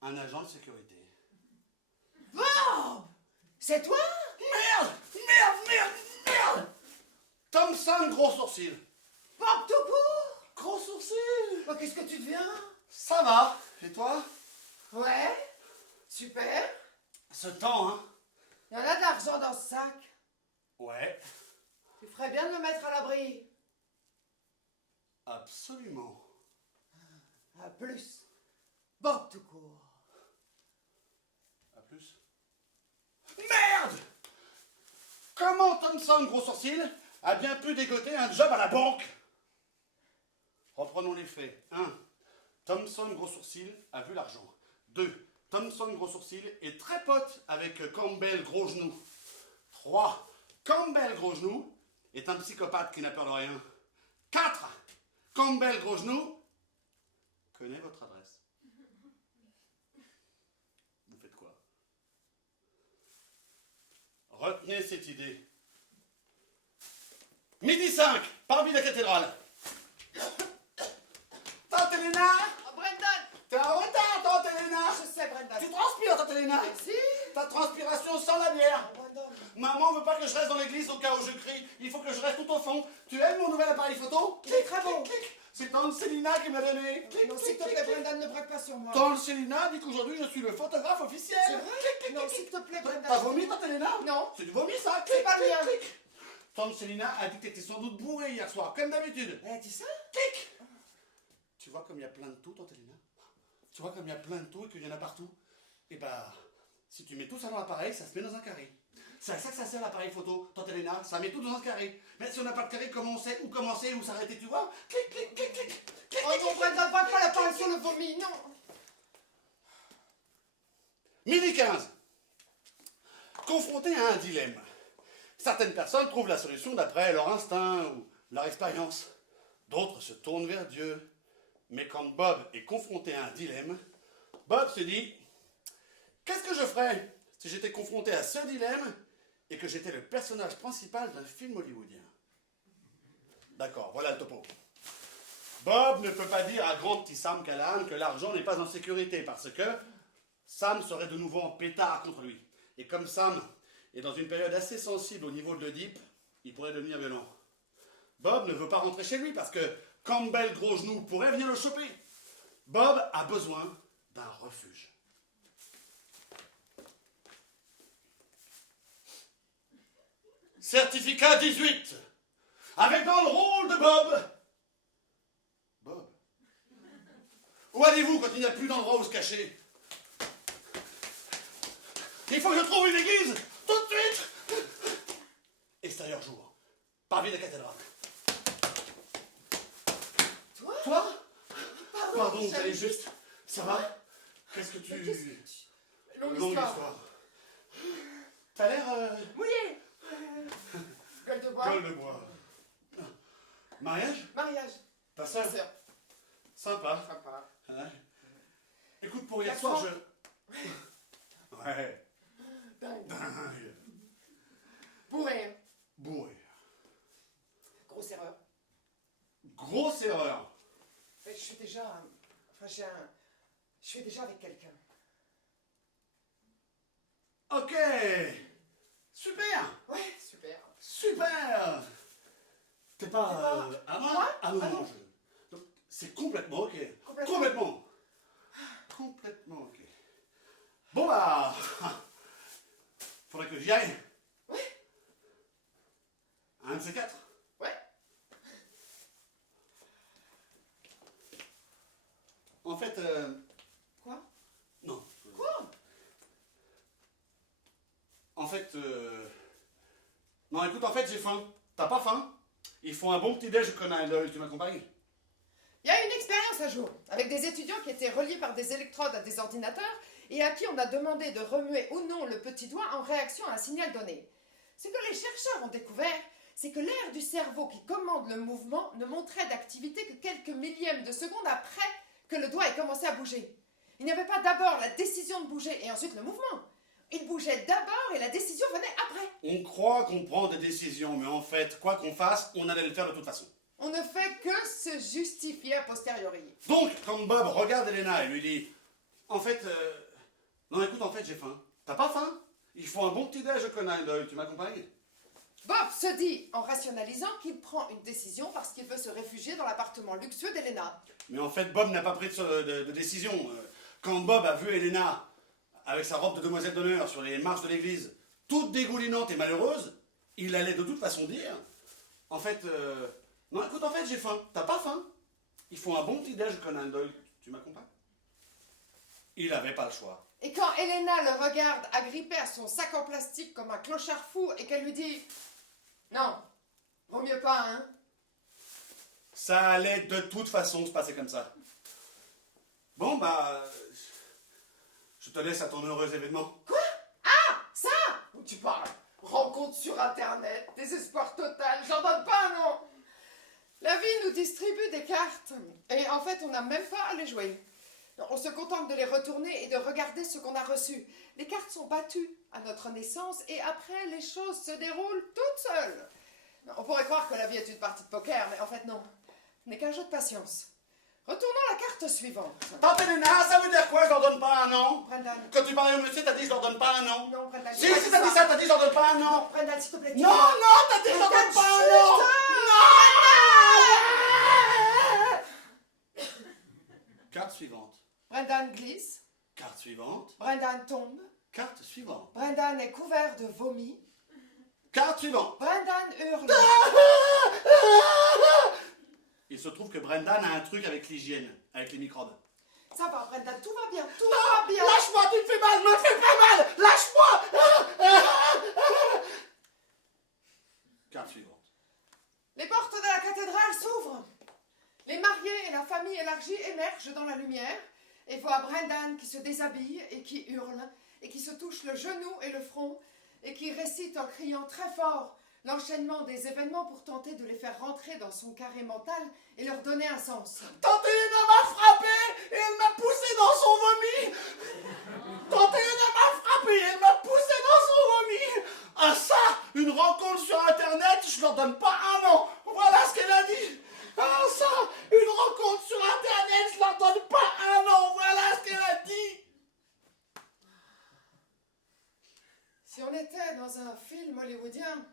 un agent de sécurité. Bob! C'est toi? Merde! Merde! Merde! Merde! Thompson, gros sourcil. Bob tout court? Gros sourcil! Oh, qu'est-ce que tu deviens? Ça va. Et toi? Ouais, super. Ce temps, hein? Il y en a de l'argent dans ce sac. Ouais, Tu ferais bien de me mettre à l'abri. absolument. À plus. Bob tout court. À plus. Merde! Comment Thompson, gros sourcil, a bien pu dégoter un job à la banque? Reprenons les faits. 1. Thompson, gros sourcil, a vu l'argent. 2. Thompson, gros sourcil, est très pote avec Campbell, gros genou. 3. Campbell, gros genou, est un psychopathe qui n'a peur de rien. 4. Campbell, gros genou, connaît votre adresse. Vous faites quoi? Retenez cette idée. Midi 5, parvis de la cathédrale. Tante Elena! Oh, Brendan! T'es en retard, tante Elena! Je sais, Brendan. Tu transpires, tante Elena! Merci. Ta transpiration sent la bière! Oh, Brendan. Maman veut pas que je reste dans l'église au cas où je crie. Il faut que je reste tout au fond. Tu aimes mon nouvel appareil photo? Il est très beau. Clic. C'est tante Célina qui m'a donné. Clic, Non, clic, s'il te clic, plaît, clic. Brendan, ne braque pas sur moi. Tante Célina dit qu'aujourd'hui je suis le photographe officiel. C'est vrai? Non, s'il te plaît, Brendan. T'as vomi, tante Elena? Non. C'est du vomi, ça? C'est pas le mien. Clic. Tante Célina a dit que t'étais sans doute bourré hier soir, comme d'habitude. Elle a dit ça? Clic. Tu vois comme il y a plein de tout, tante Elena? Tu vois comme il y a plein de tout et qu'il y en a partout? Et bah, si tu mets tout ça dans l'appareil, ça se met dans un carré. C'est à ça que ça sert l'appareil photo, tante Elena, ça met tout dans un carré. Mais si on n'a pas de carré, comment on sait où commencer, où s'arrêter, tu vois? Clic, clic, clic, clic. Oh non, Brendan, braque pas la parole sur le vomi, non. Midi 15. Confronté à un dilemme. Certaines personnes trouvent la solution d'après leur instinct ou leur expérience. D'autres se tournent vers Dieu. Mais quand Bob est confronté à un dilemme, Bob se dit, qu'est-ce que je ferais si j'étais confronté à ce dilemme et que j'étais le personnage principal d'un film hollywoodien? D'accord, voilà le topo. Bob ne peut pas dire à grand petit Sam Callahan que l'argent n'est pas en sécurité parce que Sam serait de nouveau en pétard contre lui. Et comme Sam est dans une période assez sensible au niveau de l'Oedipe, il pourrait devenir violent. Bob ne veut pas rentrer chez lui parce que Campbell Gros Genou pourrait venir le choper. Bob a besoin d'un refuge. Certificat 18. Avec dans le rôle de Bob. Bob. Où allez-vous quand il n'y a plus d'endroit où se cacher? Il faut que je trouve une église, tout de suite. Extérieur jour. Parvis de la cathédrale. Toi? Pardon, j'allais juste. Ça va? Qu'est-ce que tu... Longue histoire. T'as l'air... Mouillé. Gueule de bois. Gueule de bois. Mariage? Mariage. Ta sœur? Sœur. Sympa. Sympa. Ouais. Écoute, pour hier 4 soir, ans. je... Ouais. Dingue. Dingue. Bourré. Bourré. Grosse erreur. Grosse erreur. Mais je suis déjà... Enfin, je suis déjà avec quelqu'un. Ok. Super. Ouais, super. Super. T'es pas... Ah non, Moi? ah non, Ah non, non. donc, c'est complètement ok. Complètement. Complètement ok. Bon bah... Faudrait que j'y aille. Ouais. Un de ces quatre. Ouais. En fait... Quoi? Non. Quoi? En fait... Non, écoute, en fait, j'ai faim. T'as pas faim? Il faut un bon petit déj au Conan Doyle, tu m'accompagnes? Il y a une expérience à jour, avec des étudiants qui étaient reliés par des électrodes à des ordinateurs et à qui on a demandé de remuer ou non le petit doigt en réaction à un signal donné. Ce que les chercheurs ont découvert, c'est que l'aire du cerveau qui commande le mouvement ne montrait d'activité que quelques millièmes de seconde après que le doigt ait commencé à bouger. Il n'y avait pas d'abord la décision de bouger et ensuite le mouvement. Il bougeait d'abord et la décision venait après. On croit qu'on prend des décisions, mais en fait, quoi qu'on fasse, on allait le faire de toute façon. On ne fait que se justifier a posteriori. Donc, quand Bob regarde Elena et lui dit « En fait, non écoute, en fait j'ai faim. T'as pas faim? Il faut un bon petit déj au Conan Doyle, tu m'accompagnes ?» Bob se dit, en rationalisant, qu'il prend une décision parce qu'il veut se réfugier dans l'appartement luxueux d'Elena. Mais en fait, Bob n'a pas pris de décision. Quand Bob a vu Elena avec sa robe de demoiselle d'honneur sur les marches de l'église, toute dégoulinante et malheureuse, il allait de toute façon dire « En fait, non écoute, en fait j'ai faim. T'as pas faim? Il faut un bon petit déj au Conan Doyle, tu m'accompagnes ?» Il avait pas le choix. Et quand Elena le regarde agrippé à son sac en plastique comme un clochard fou et qu'elle lui dit « Non, vaut mieux pas, hein ?» Ça allait de toute façon se passer comme ça. Bon, bah... Je te laisse à ton heureux événement. Quoi? Ah, ça? Où tu parles? Rencontre sur Internet, désespoir total, j'en donne pas un nom. La vie nous distribue des cartes et en fait on n'a même pas à les jouer. On se contente de les retourner et de regarder ce qu'on a reçu. Les cartes sont battues à notre naissance et après les choses se déroulent toutes seules. On pourrait croire que la vie est une partie de poker, mais en fait non. Ce n'est qu'un jeu de patience. Retournons à la carte suivante. Tante Elena, ça veut dire quoi, je leur donne pas un nom? Brendan. Quand tu parlais au monsieur, t'as dit je leur donne pas un nom? Non, Brendan. Si, si t'as dit ça, t'as dit je leur donne pas un nom? Non, Brendan, s'il te plaît. Non, non, t'as dit je leur donne pas un nom! Non! Carte suivante. Brendan glisse. Carte suivante. Brendan tombe. Carte suivante. Brendan est couvert de vomi. Carte suivante. Brendan hurle. Il se trouve que Brendan a un truc avec l'hygiène, avec les microbes. Ça va, Brendan, tout va bien, tout va bien. Lâche-moi, tu me fais mal, me fais pas mal! Lâche-moi! Carte suivante. Les portes de la cathédrale s'ouvrent. Les mariés et la famille élargie émergent dans la lumière et voient Brendan qui se déshabille et qui hurle et qui se touche le genou et le front et qui récite en criant très fort l'enchaînement des événements pour tenter de les faire rentrer dans son carré mental et leur donner un sens. Tante Elena m'a frappé et elle m'a poussé dans son vomi! Tante Elena m'a frappé et elle m'a poussé dans son vomi! Ah ça, une rencontre sur internet, je leur donne pas un nom! Voilà ce qu'elle a dit! Ah ça, une rencontre sur internet, je leur donne pas un nom! Voilà ce qu'elle a dit! Si on était dans un film hollywoodien,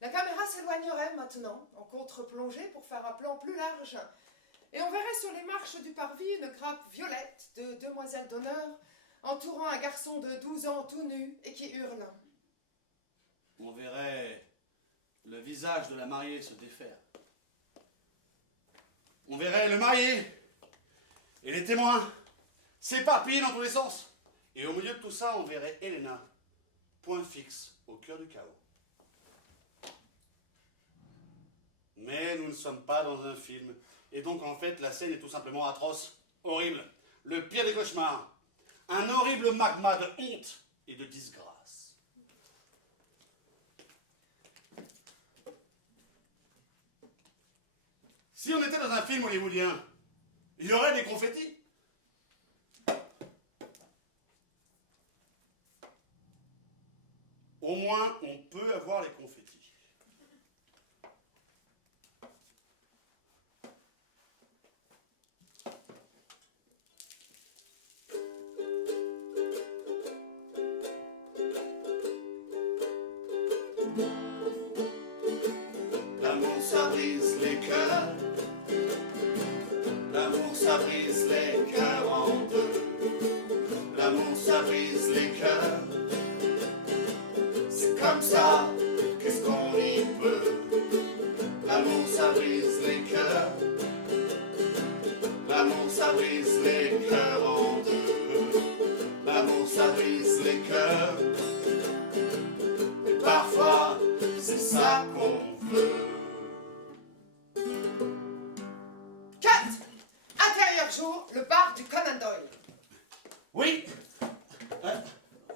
la caméra s'éloignerait maintenant en contre-plongée pour faire un plan plus large. Et on verrait sur les marches du parvis une grappe violette de demoiselles d'honneur entourant un garçon de 12 ans tout nu et qui hurle. On verrait le visage de la mariée se défaire. On verrait le marié et les témoins s'éparpiller dans tous les sens. Et au milieu de tout ça, on verrait Elena, point fixe au cœur du chaos. Mais nous ne sommes pas dans un film. Et donc, en fait, la scène est tout simplement atroce, horrible. Le pire des cauchemars. Un horrible magma de honte et de disgrâce. Si on était dans un film hollywoodien, il y aurait des confettis. Au moins, on peut avoir les confettis. L'amour, ça brise les cœurs. L'amour, ça brise les cœurs en deux. L'amour, ça brise les cœurs. C'est comme ça, qu'est-ce qu'on y peut? L'amour, ça brise les cœurs. L'amour, ça brise les cœurs en deux. L'amour, ça brise les cœurs. Et parfois, c'est ça qu'on veut. Cut! Intérieur jour, le bar du Conan Doyle. Oui.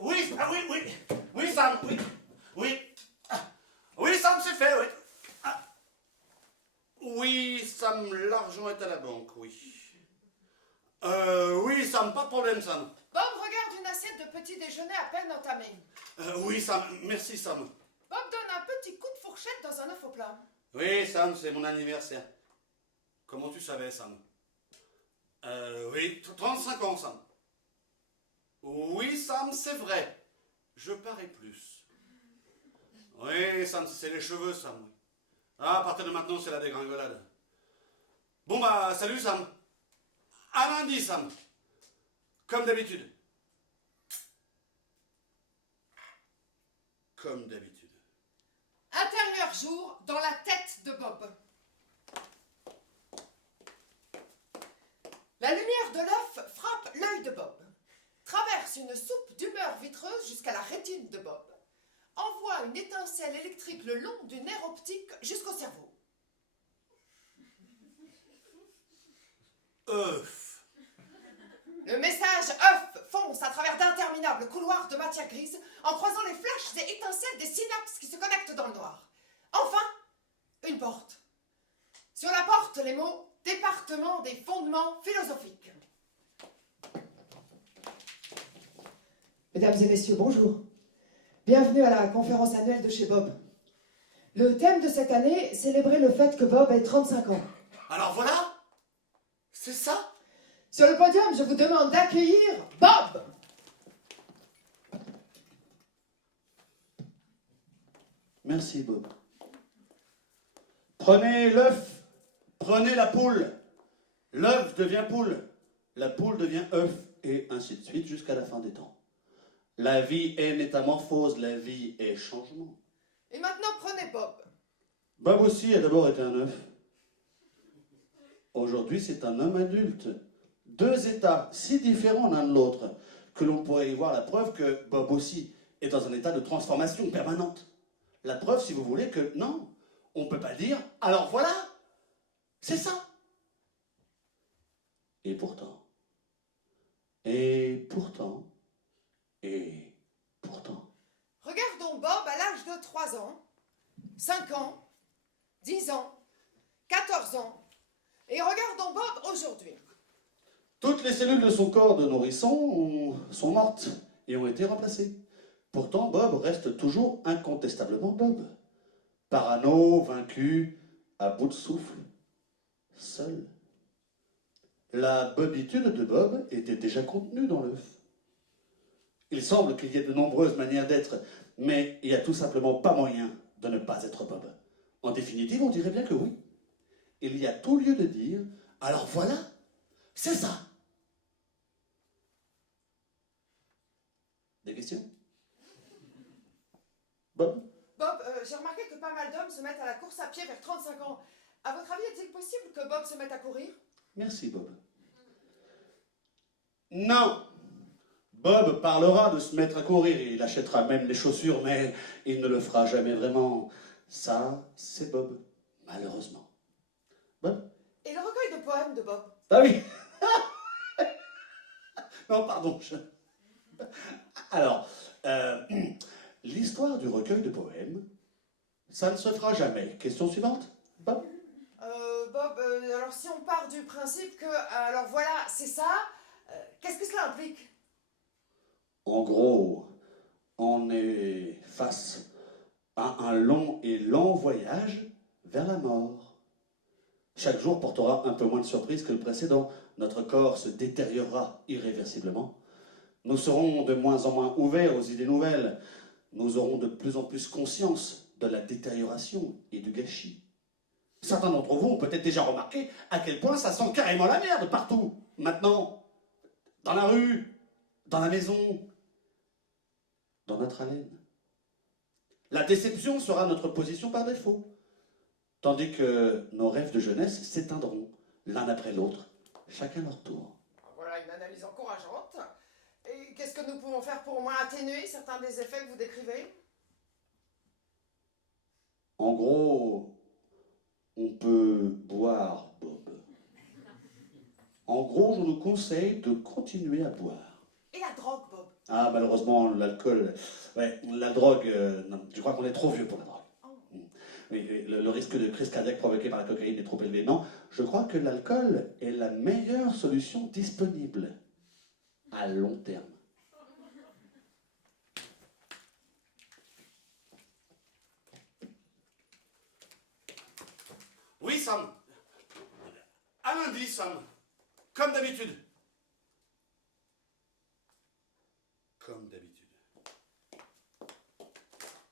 Oui, ah oui, oui. Oui, Sam, oui. Oui. Oui, Sam, c'est fait, oui. Oui, Sam, l'argent est à la banque, oui. Oui, Sam, pas de problème, Sam. Bob regarde une assiette de petit déjeuner à peine entamée. Oui, Sam, merci, Sam. Bob donne un petit coup de fourchette dans un œuf au plat. Oui, Sam, c'est mon anniversaire. Comment tu savais, Sam? Oui, 35 ans, Sam. Oui, Sam, c'est vrai. Je parais plus. Oui, Sam, c'est les cheveux, Sam. Oui. Ah, à partir de maintenant, c'est la dégringolade. Bon, bah, salut, Sam. À lundi, Sam. Comme d'habitude. Comme d'habitude. Intérieur jour, dans la tête de Bob. La lumière de l'œuf frappe l'œil de Bob, traverse une soupe d'humeur vitreuse jusqu'à la rétine de Bob, envoie une étincelle électrique le long du nerf optique jusqu'au cerveau. œuf. Le message œuf fonce à travers d'interminables couloirs de matière grise en croisant les flashs et étincelles des synapses qui se connectent dans le noir. Enfin, une porte. Sur la porte, les mots « Département des fondements philosophiques ». Mesdames et messieurs, bonjour. Bienvenue à la conférence annuelle de chez Bob. Le thème de cette année, célébrer le fait que Bob ait 35 ans. Alors voilà, C'est ça? Sur le podium, je vous demande d'accueillir Bob. Merci, Bob. Prenez l'œuf, prenez la poule. L'œuf devient poule, la poule devient œuf, et ainsi de suite jusqu'à la fin des temps. La vie est métamorphose, la vie est changement. Et maintenant, prenez Bob. Bob aussi a d'abord été un œuf. Aujourd'hui, c'est un homme adulte. Deux états si différents l'un de l'autre que l'on pourrait y voir la preuve que Bob aussi est dans un état de transformation permanente. La preuve, si vous voulez, que non, on ne peut pas dire « alors voilà, c'est ça ». Et pourtant, et pourtant, et pourtant. Regardons Bob à l'âge de 3 ans, 5 ans, 10 ans, 14 ans. Et regardons Bob aujourd'hui. Toutes les cellules de son corps de nourrisson sont mortes et ont été remplacées. Pourtant, Bob reste toujours incontestablement Bob. Parano, vaincu, à bout de souffle, seul. La bobitude de Bob était déjà contenue dans l'œuf. Il semble qu'il y ait de nombreuses manières d'être, mais il n'y a tout simplement pas moyen de ne pas être Bob. En définitive, on dirait bien que oui. Il y a tout lieu de dire, alors voilà, c'est ça. Des questions? Bob? Bob, j'ai remarqué que pas mal d'hommes se mettent à la course à pied vers 35 ans. À votre avis, est-il possible que Bob se mette à courir? Merci, Bob. Non. Bob parlera de se mettre à courir, il achètera même les chaussures, mais il ne le fera jamais vraiment. Ça, c'est Bob, malheureusement. Bob? Et le recueil de poèmes de Bob? Ah oui. Non, pardon. Alors, l'histoire du recueil de poèmes, ça ne se fera jamais. Question suivante, Bob? Bob, alors si on part du principe que, alors voilà, c'est ça, qu'est-ce que cela implique? En gros, on est face à un long et lent voyage vers la mort. Chaque jour portera un peu moins de surprise que le précédent. Notre corps se détériorera irréversiblement. Nous serons de moins en moins ouverts aux idées nouvelles. Nous aurons de plus en plus conscience de la détérioration et du gâchis. Certains d'entre vous ont peut-être déjà remarqué à quel point ça sent carrément la merde partout. Maintenant, dans la rue, dans la maison, dans notre haleine. La déception sera notre position par défaut, tandis que nos rêves de jeunesse s'éteindront l'un après l'autre, chacun leur tour. Voilà une analyse encourageante. Et qu'est-ce que nous pouvons faire pour au moins atténuer certains des effets que vous décrivez? En gros, on peut boire, Bob. En gros, je nous conseille de continuer à boire. Et la drogue, Bob? Ah, malheureusement, l'alcool, ouais, la drogue, non, je crois qu'on est trop vieux pour la drogue. Oui, le risque de crise cardiaque provoqué par la cocaïne est trop élevé. Non, je crois que l'alcool est la meilleure solution disponible à long terme. Oui, Sam. À lundi, Sam. Comme d'habitude. Comme d'habitude.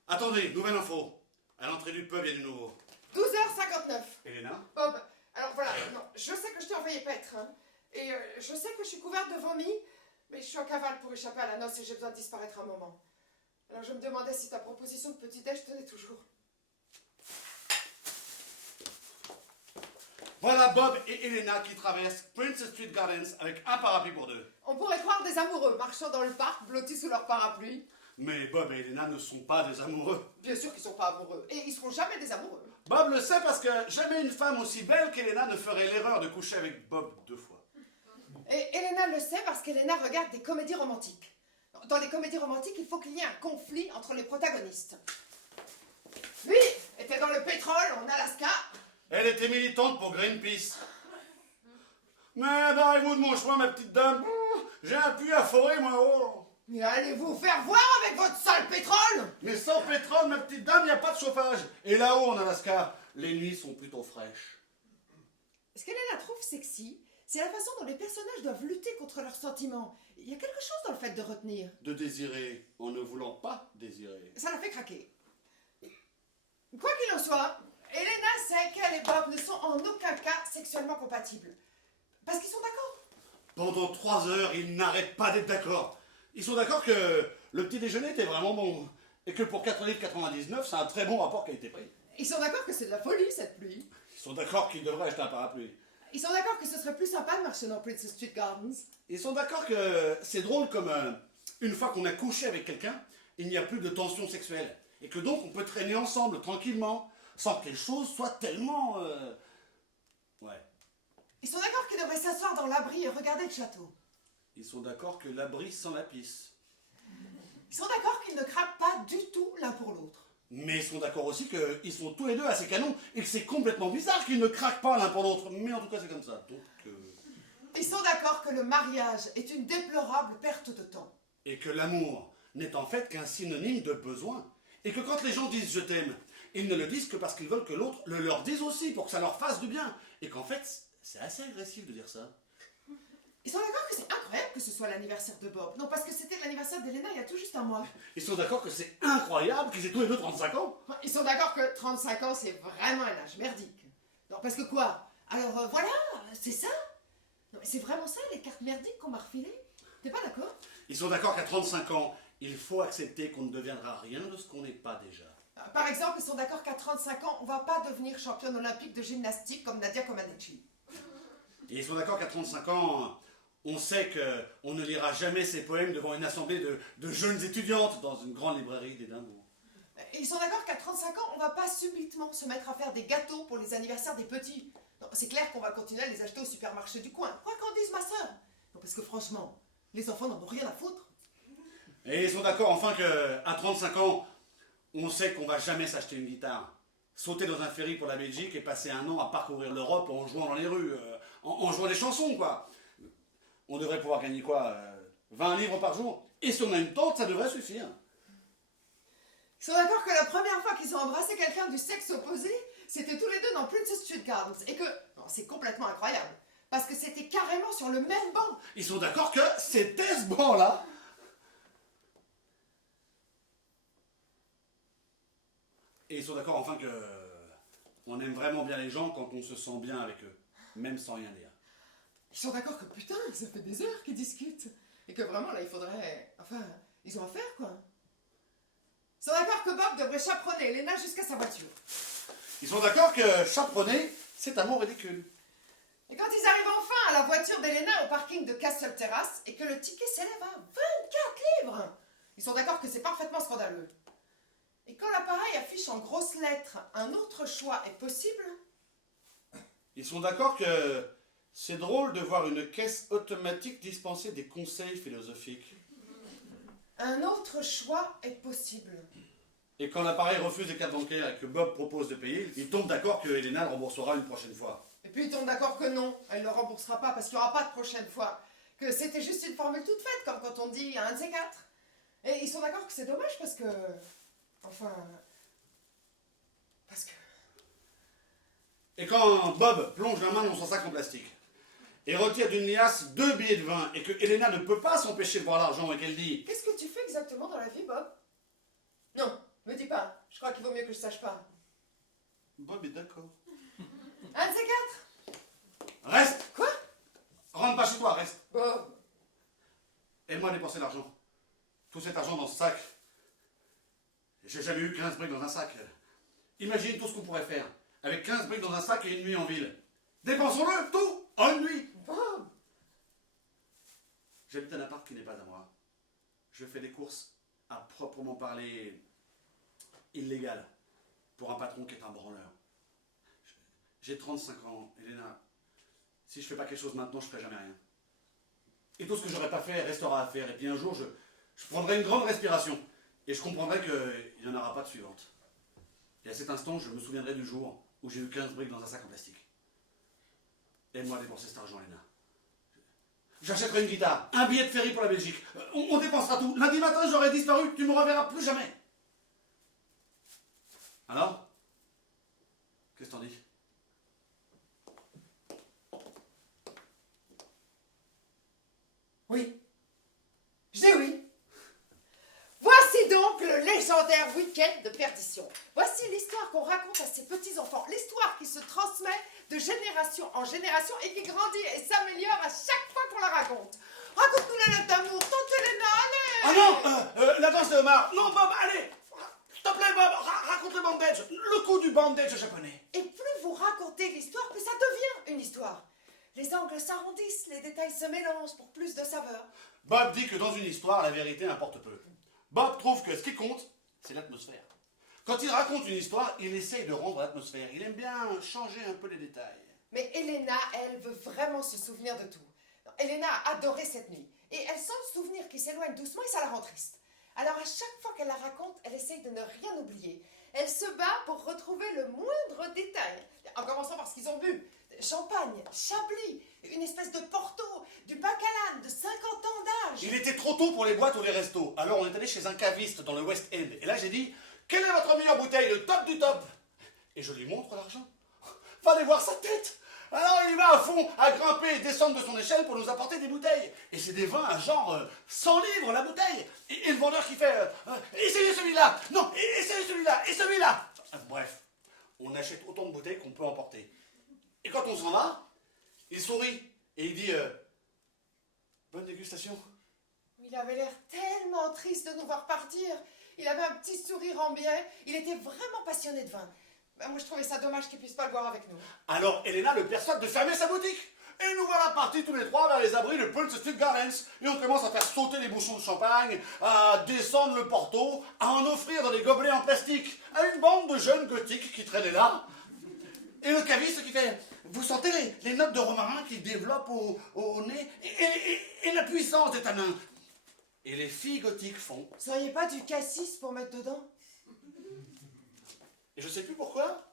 Attendez, nouvelle info. À l'entrée du pub, il y a du nouveau. 12h59. Elena? Bob, alors voilà, non, je sais que je t'ai envoyé paître, hein, et je sais que je suis couverte de vomi, mais je suis en cavale pour échapper à la noce et j'ai besoin de disparaître un moment. Alors je me demandais si ta proposition de petit-déj tenait toujours. Voilà Bob et Elena qui traversent Princess Street Gardens avec un parapluie pour deux. On pourrait croire des amoureux marchant dans le parc, blottis sous leur parapluie. Mais Bob et Elena ne sont pas des amoureux. Bien sûr qu'ils sont pas amoureux, et ils seront jamais des amoureux. Bob le sait parce que jamais une femme aussi belle qu'Elena ne ferait l'erreur de coucher avec Bob 2 fois. Et Elena le sait parce qu'Elena regarde des comédies romantiques. Dans les comédies romantiques, il faut qu'il y ait un conflit entre les protagonistes. Lui était dans le pétrole en Alaska. Elle était militante pour Greenpeace. Mais barrez-vous de mon chemin, ma petite dame. J'ai un puits à forer, moi. Oh. Mais allez-vous faire voir avec votre sale pétrole? Mais sans pétrole, ma petite dame, il n'y a pas de chauffage. Et là-haut, en Alaska, les nuits sont plutôt fraîches. Ce qu'Elena trouve sexy, C'est la façon dont les personnages doivent lutter contre leurs sentiments. Il y a quelque chose dans le fait de retenir. De désirer en ne voulant pas désirer. Ça la fait craquer. Quoi qu'il en soit, Elena sait qu'elle et Bob ne sont en aucun cas sexuellement compatibles. Parce qu'ils sont d'accord. Pendant 3 heures, ils n'arrêtent pas d'être d'accord. Ils sont d'accord que le petit déjeuner était vraiment bon. Et que pour 4,99 €, c'est un très bon rapport qualité-prix. Ils sont d'accord que c'est de la folie, cette pluie. Ils sont d'accord qu'ils devraient acheter un parapluie. Ils sont d'accord que ce serait plus sympa de marcher dans Princess Street Gardens. Ils sont d'accord que c'est drôle comme une fois qu'on a couché avec quelqu'un, il n'y a plus de tension sexuelle. Et que donc on peut traîner ensemble tranquillement, sans que les choses soient tellement... Ouais. Ils sont d'accord qu'ils devraient s'asseoir dans l'abri et regarder le château. Ils sont d'accord que l'abri sans la pisse. Ils sont d'accord qu'ils ne craquent pas du tout l'un pour l'autre. Mais ils sont d'accord aussi qu'ils sont tous les deux assez canons et que c'est complètement bizarre qu'ils ne craquent pas l'un pour l'autre. Mais en tout cas, c'est comme ça. Donc, Ils sont d'accord que le mariage est une déplorable perte de temps. Et que l'amour n'est en fait qu'un synonyme de besoin. Et que quand les gens disent je t'aime, ils ne le disent que parce qu'ils veulent que l'autre le leur dise aussi pour que ça leur fasse du bien. Et qu'en fait, c'est assez agressif de dire ça. Ils sont d'accord que c'est incroyable que ce soit l'anniversaire de Bob. Non, parce que c'était l'anniversaire d'Elena il y a tout juste un mois. Ils sont d'accord que c'est incroyable qu'ils aient tous les deux 35 ans. Ils sont d'accord que 35 ans, c'est vraiment un âge merdique. Non, parce que quoi? Alors voilà, c'est ça? Non, mais c'est vraiment ça, les cartes merdiques qu'on m'a refilées? T'es pas d'accord? Ils sont d'accord qu'à 35 ans, il faut accepter qu'on ne deviendra rien de ce qu'on n'est pas déjà. Par exemple, ils sont d'accord qu'à 35 ans, on va pas devenir championne olympique de gymnastique comme Nadia Comaneci. Et ils sont d'accord qu'à 35 ans, on sait qu'on ne lira jamais ces poèmes devant une assemblée de jeunes étudiantes dans une grande librairie d'Édimbourg. Et ils sont d'accord qu'à 35 ans, on va pas subitement se mettre à faire des gâteaux pour les anniversaires des petits. Non, c'est clair qu'on va continuer à les acheter au supermarché du coin, quoi qu'en dise ma sœur. Non, parce que franchement, les enfants n'en ont rien à foutre. Et ils sont d'accord enfin qu'à 35 ans, on sait qu'on va jamais s'acheter une guitare. Sauter dans un ferry pour la Belgique et passer un an à parcourir l'Europe en jouant dans les rues, en jouant des chansons, quoi. On devrait pouvoir gagner quoi 20 livres par jour. Et si on a une tente, ça devrait suffire. Ils sont d'accord que la première fois qu'ils ont embrassé quelqu'un du sexe opposé, c'était tous les deux dans Princess Street Gardens. Et que, non, c'est complètement incroyable, parce que c'était carrément sur le même banc. Ils sont d'accord que c'était ce banc-là. Et ils sont d'accord enfin que on aime vraiment bien les gens quand on se sent bien avec eux, même sans rien dire. Ils sont d'accord que putain, ça fait des heures qu'ils discutent. Et que vraiment, là, il faudrait... Enfin, ils ont à faire, quoi. Ils sont d'accord que Bob devrait chaperonner Elena jusqu'à sa voiture. Ils sont d'accord que chaperonner, c'est un mot ridicule. Et quand ils arrivent enfin à la voiture d'Elena au parking de Castle Terrace et que le ticket s'élève à 24 livres, ils sont d'accord que c'est parfaitement scandaleux. Et quand l'appareil affiche en grosses lettres un autre choix est possible, Ils sont d'accord que c'est drôle de voir une caisse automatique dispenser des conseils philosophiques. un autre choix est possible. Et quand l'appareil refuse les cartes bancaires et que Bob propose de payer, ils tombent d'accord que Elena le remboursera une prochaine fois. Et puis ils tombent d'accord que non, elle ne le remboursera pas parce qu'il n'y aura pas de prochaine fois. Que c'était juste une formule toute faite, comme quand on dit un de ces quatre. Et ils sont d'accord que c'est dommage parce que... Enfin... Parce que... Et quand Bob plonge la main dans son sac en plastique et retire d'une liasse 2 billets de vin et que Elena ne peut pas s'empêcher de voir l'argent et qu'elle dit Qu'est-ce que tu fais exactement dans la vie, Bob? Non, me dis pas. Je crois qu'il vaut mieux que je sache pas. Bob est d'accord. Un de ces quatre? Reste. Quoi? Rentre pas chez toi, reste. Bob. Aide-moi à dépenser l'argent. Tout cet argent dans ce sac. J'ai jamais eu 15 briques dans un sac. Imagine tout ce qu'on pourrait faire avec 15 briques dans un sac et une nuit en ville. Dépensons-le, tout, en une nuit. Bob. J'habite un appart qui n'est pas à moi. Je fais des courses à proprement parler illégales pour un patron qui est un branleur. J'ai 35 ans, Elena. Si je fais pas quelque chose maintenant, je ferai jamais rien. Et tout ce que j'aurais pas fait restera à faire. Et puis un jour, je prendrai une grande respiration. Et je comprendrai qu'il n'y en aura pas de suivante. Et à cet instant, je me souviendrai du jour où j'ai eu 15 briques dans un sac en plastique. Aide-moi à dépenser cet argent, Elena. J'achèterai une guitare, un billet de ferry pour la Belgique. On dépensera tout. Lundi matin, j'aurai disparu. Tu ne me reverras plus jamais. Alors? Qu'est-ce que t'en dis? week-end de perdition. Voici l'histoire qu'on raconte à ses petits-enfants. L'histoire qui se transmet de génération en génération et qui grandit et s'améliore à chaque fois qu'on la raconte. Raconte-nous la note d'amour, tante Elena, allez! Ah non, la danse de Omar. Non, Bob, allez. S'il te plaît, Bob, raconte le bandage. Le coup du bandage japonais. Et plus vous racontez l'histoire, plus ça devient une histoire. Les angles s'arrondissent, les détails se mélangent pour plus de saveur. Bob dit que dans une histoire, la vérité importe peu. Bob trouve que ce qui compte, c'est l'atmosphère. Quand il raconte une histoire, il essaye de rendre l'atmosphère. Il aime bien changer un peu les détails. Mais Elena, elle, veut vraiment se souvenir de tout. Elena a adoré cette nuit. Et elle sent le souvenir qui s'éloigne doucement et ça la rend triste. Alors à chaque fois qu'elle la raconte, elle essaye de ne rien oublier. Elle se bat pour retrouver le moindre détail. En commençant par ce qu'ils ont bu. Champagne, Chablis, une espèce de Porto, du Bacalane de 50 ans d'âge. Il était trop tôt pour les boîtes ou les restos. Alors on est allé chez un caviste dans le West End. Et là j'ai dit, quelle est votre meilleure bouteille, le top du top? Et je lui montre l'argent. Fallait voir sa tête. Alors il va à fond, à grimper et descendre de son échelle pour nous apporter des bouteilles. Et c'est des vins à genre 100 livres la bouteille. Et le vendeur qui fait, essayez celui-là, non, essayez celui-là, et celui-là. Bref, on achète autant de bouteilles qu'on peut emporter. Et quand on s'en va, il sourit et il dit, bonne dégustation. Il avait l'air tellement triste de nous voir partir. Il avait un petit sourire en biais. Il était vraiment passionné de vin. Ben, moi, je trouvais ça dommage qu'il puisse pas le boire avec nous. Alors Elena le persuade de fermer sa boutique. Et nous voilà partis tous les trois vers les abris de Prince Street Gardens. Et on commence à faire sauter les bouchons de champagne, à descendre le porto, à en offrir dans des gobelets en plastique à une bande de jeunes gothiques qui traînaient là. Et le caviste qui fait, vous sentez les notes de romarin qui développent au nez et la puissance des tanins. Et les filles gothiques font. Vous n'auriez pas du cassis pour mettre dedans? Et je sais plus pourquoi,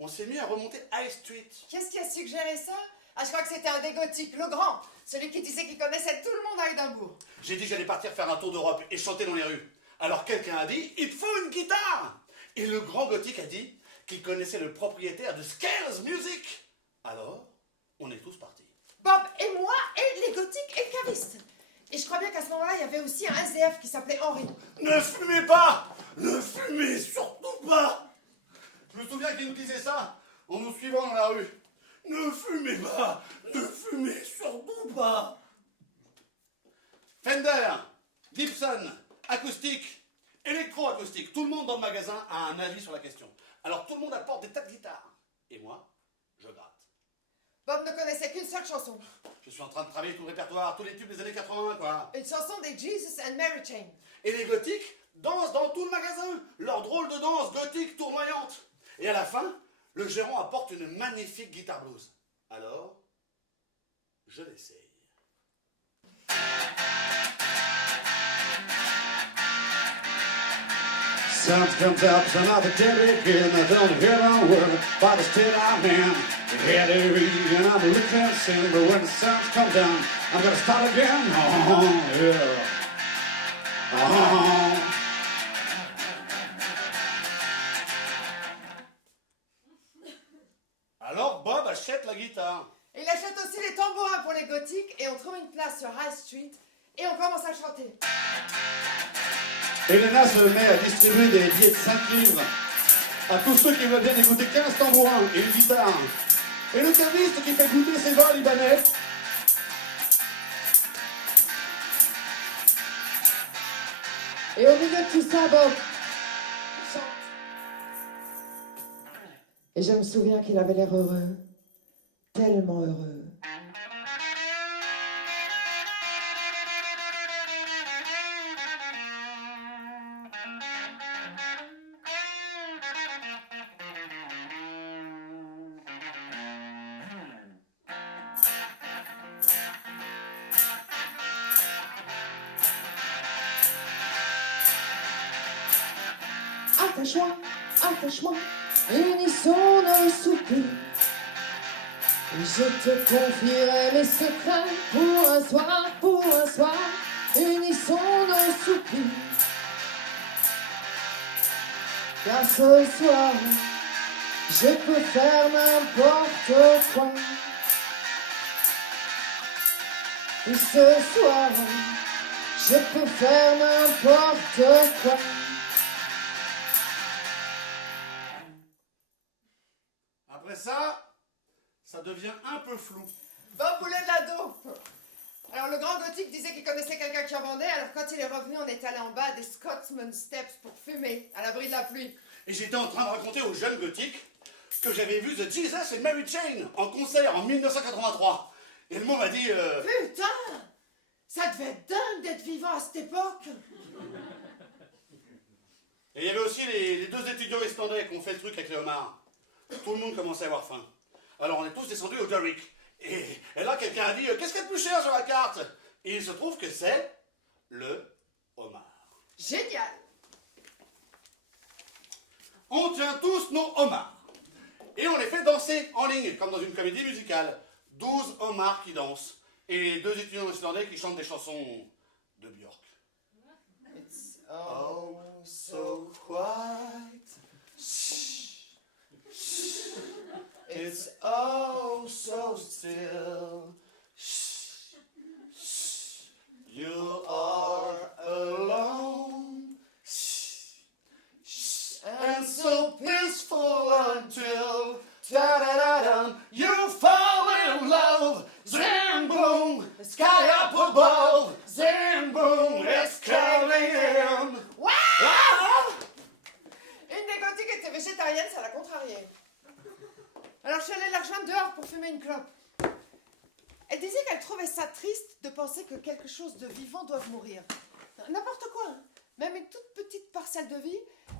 on s'est mis à remonter High Street. Qu'est-ce qui a suggéré ça? Ah, je crois que c'était un des gothiques, le grand. Celui qui disait qu'il connaissait tout le monde à Édimbourg. J'ai dit que j'allais partir faire un tour d'Europe et chanter dans les rues. Alors quelqu'un a dit, il faut une guitare. Et le grand gothique a dit qu'il connaissait le propriétaire de Scales Music. Alors, on est tous partis. Bob et moi et les gothiques et le caviste. Et je crois bien qu'à ce moment-là, il y avait aussi un SDF qui s'appelait Henri. Ne fumez pas! Ne fumez surtout pas! Je me souviens qu'il nous disait ça en nous suivant dans la rue. Ne fumez pas! Ne fumez surtout pas! Fender, Gibson, acoustique, électro-acoustique. Tout le monde dans le magasin a un avis sur la question. Alors tout le monde apporte des tas de guitares. Et moi, je gratte. Bob ne connaissait qu'une seule chanson. Je suis en train de travailler tout le répertoire, tous les tubes des années 80, quoi. Une chanson des Jesus and Mary Chain. Et les gothiques dansent dans tout le magasin. Leur drôle de danse gothique tournoyante. Et à la fin, le gérant apporte une magnifique guitare blues. Alors, je l'essaye. Sun comes up, son of a dead again. I don't hear a word, but still I'm in. Hear the read and I'm looking and sing, but when the sun comes down, I'm gonna start again. Oh, yeah. Oh. Alors Bob achète la guitare. Et il achète aussi les tambourins pour les gothiques et on trouve une place sur High Street et on commence à chanter. Elena se met à distribuer des billets de 5 livres à tous ceux qui veulent bien écouter 15 tambourins et une guitare. Et le caviste qui fait goûter ses vins libanais. Et au milieu de tout ça, Bob chante. Et je me souviens qu'il avait l'air heureux, tellement heureux. Attache-moi, attache-moi, unissons nos soupirs. Je te confierai mes secrets pour un soir, unissons nos soupirs. Car ce soir, je peux faire n'importe quoi. Et ce soir, je peux faire n'importe quoi. ça devient un peu flou. Bon poulet de la dope. Alors, le grand gothique disait qu'il connaissait quelqu'un qui en vendait, alors quand il est revenu, on est allé en bas des Scotsman Steps pour fumer, à l'abri de la pluie. Et j'étais en train de raconter aux jeunes gothiques que j'avais vu The Jesus and Mary Chain en concert en 1983. Et le mot m'a dit... Putain! Ça devait être dingue d'être vivant à cette époque! Et il y avait aussi les deux étudiants islandais qui ont fait le truc avec les homards. Tout le monde commençait à avoir faim. Alors on est tous descendus au Derrick. Et là quelqu'un a dit qu'est-ce qu'il y a de plus cher sur la carte? Et il se trouve que c'est le homard. Génial! On tient tous nos homards. Et on les fait danser en ligne, comme dans une comédie musicale. 12 homards qui dansent. Et les deux étudiants islandais qui chantent des chansons de Björk. It's Oh, so quiet. It's oh so still. You are alone. And so peaceful until da-da-da-dum, you fall in love. Zing boom, sky up above. Zing boom, it's coming in. Ah! Une des gothiques était végétarienne, ça l'a contrariée. Alors je suis allée la rejoindre dehors pour fumer une clope. Elle disait qu'elle trouvait ça triste de penser que quelque chose de vivant doive mourir. N'importe quoi, hein. Même une toute petite parcelle de vie,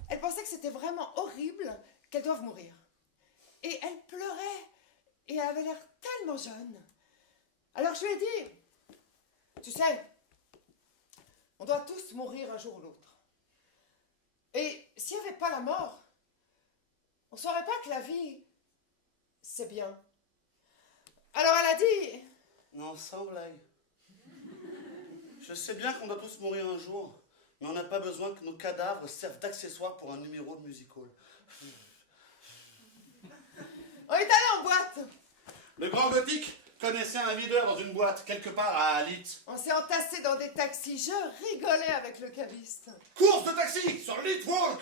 elle pensait que c'était vraiment horrible qu'elle doive mourir. Et elle pleurait, et elle avait l'air tellement jeune. Alors je lui ai dit, tu sais, on doit tous mourir un jour ou l'autre. Et s'il n'y avait pas la mort, on ne saurait pas que la vie, c'est bien. Alors elle a dit... Non, sans blague. Je sais bien qu'on doit tous mourir un jour, mais on n'a pas besoin que nos cadavres servent d'accessoires pour un numéro de musical. On est allé en boîte. Le grand gothique connaissait un videur dans une boîte, quelque part à Alit. On s'est entassés dans des taxis. Je rigolais avec le cabiste. Course de taxi sur Lit Walk.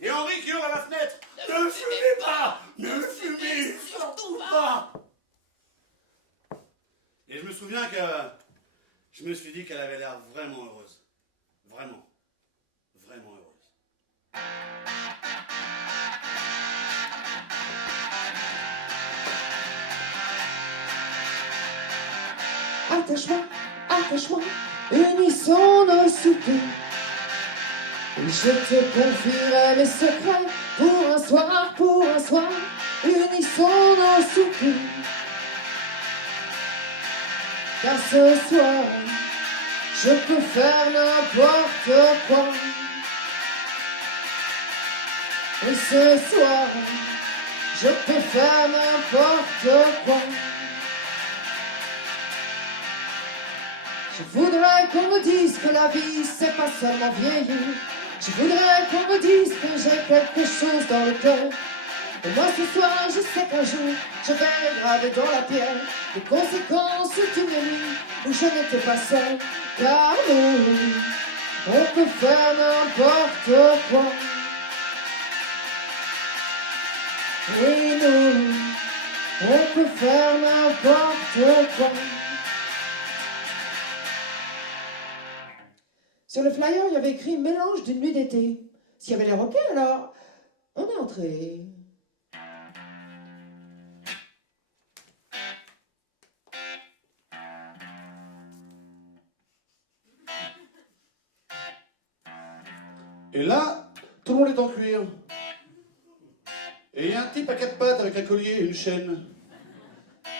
Et Henri qui hurle à la fenêtre. Ne fumez pas! Ne fumez surtout pas! Et je me souviens que je me suis dit qu'elle avait l'air vraiment heureuse. Vraiment. Vraiment heureuse. Attache-moi, attache-moi, unissons nos soupirs. Et je te confierai mes secrets pour un soir, unissons nos soupirs. Car ce soir, je peux faire n'importe quoi. Et ce soir, je peux faire n'importe quoi. Je voudrais qu'on me dise que la vie, c'est pas seulement vieillir. Je voudrais qu'on me dise que j'ai quelque chose dans le cœur. Et moi ce soir, je sais qu'un jour, je vais graver dans la pierre les conséquences d'une nuit où je n'étais pas seul. Car nous, on peut faire n'importe quoi. Et nous, on peut faire n'importe quoi. Sur le flyer, il y avait écrit « Mélange d'une nuit d'été ». S'il y avait les roquets, alors, on est entré. Et là, tout le monde est en cuir. Et il y a un type à quatre pattes avec un collier et une chaîne.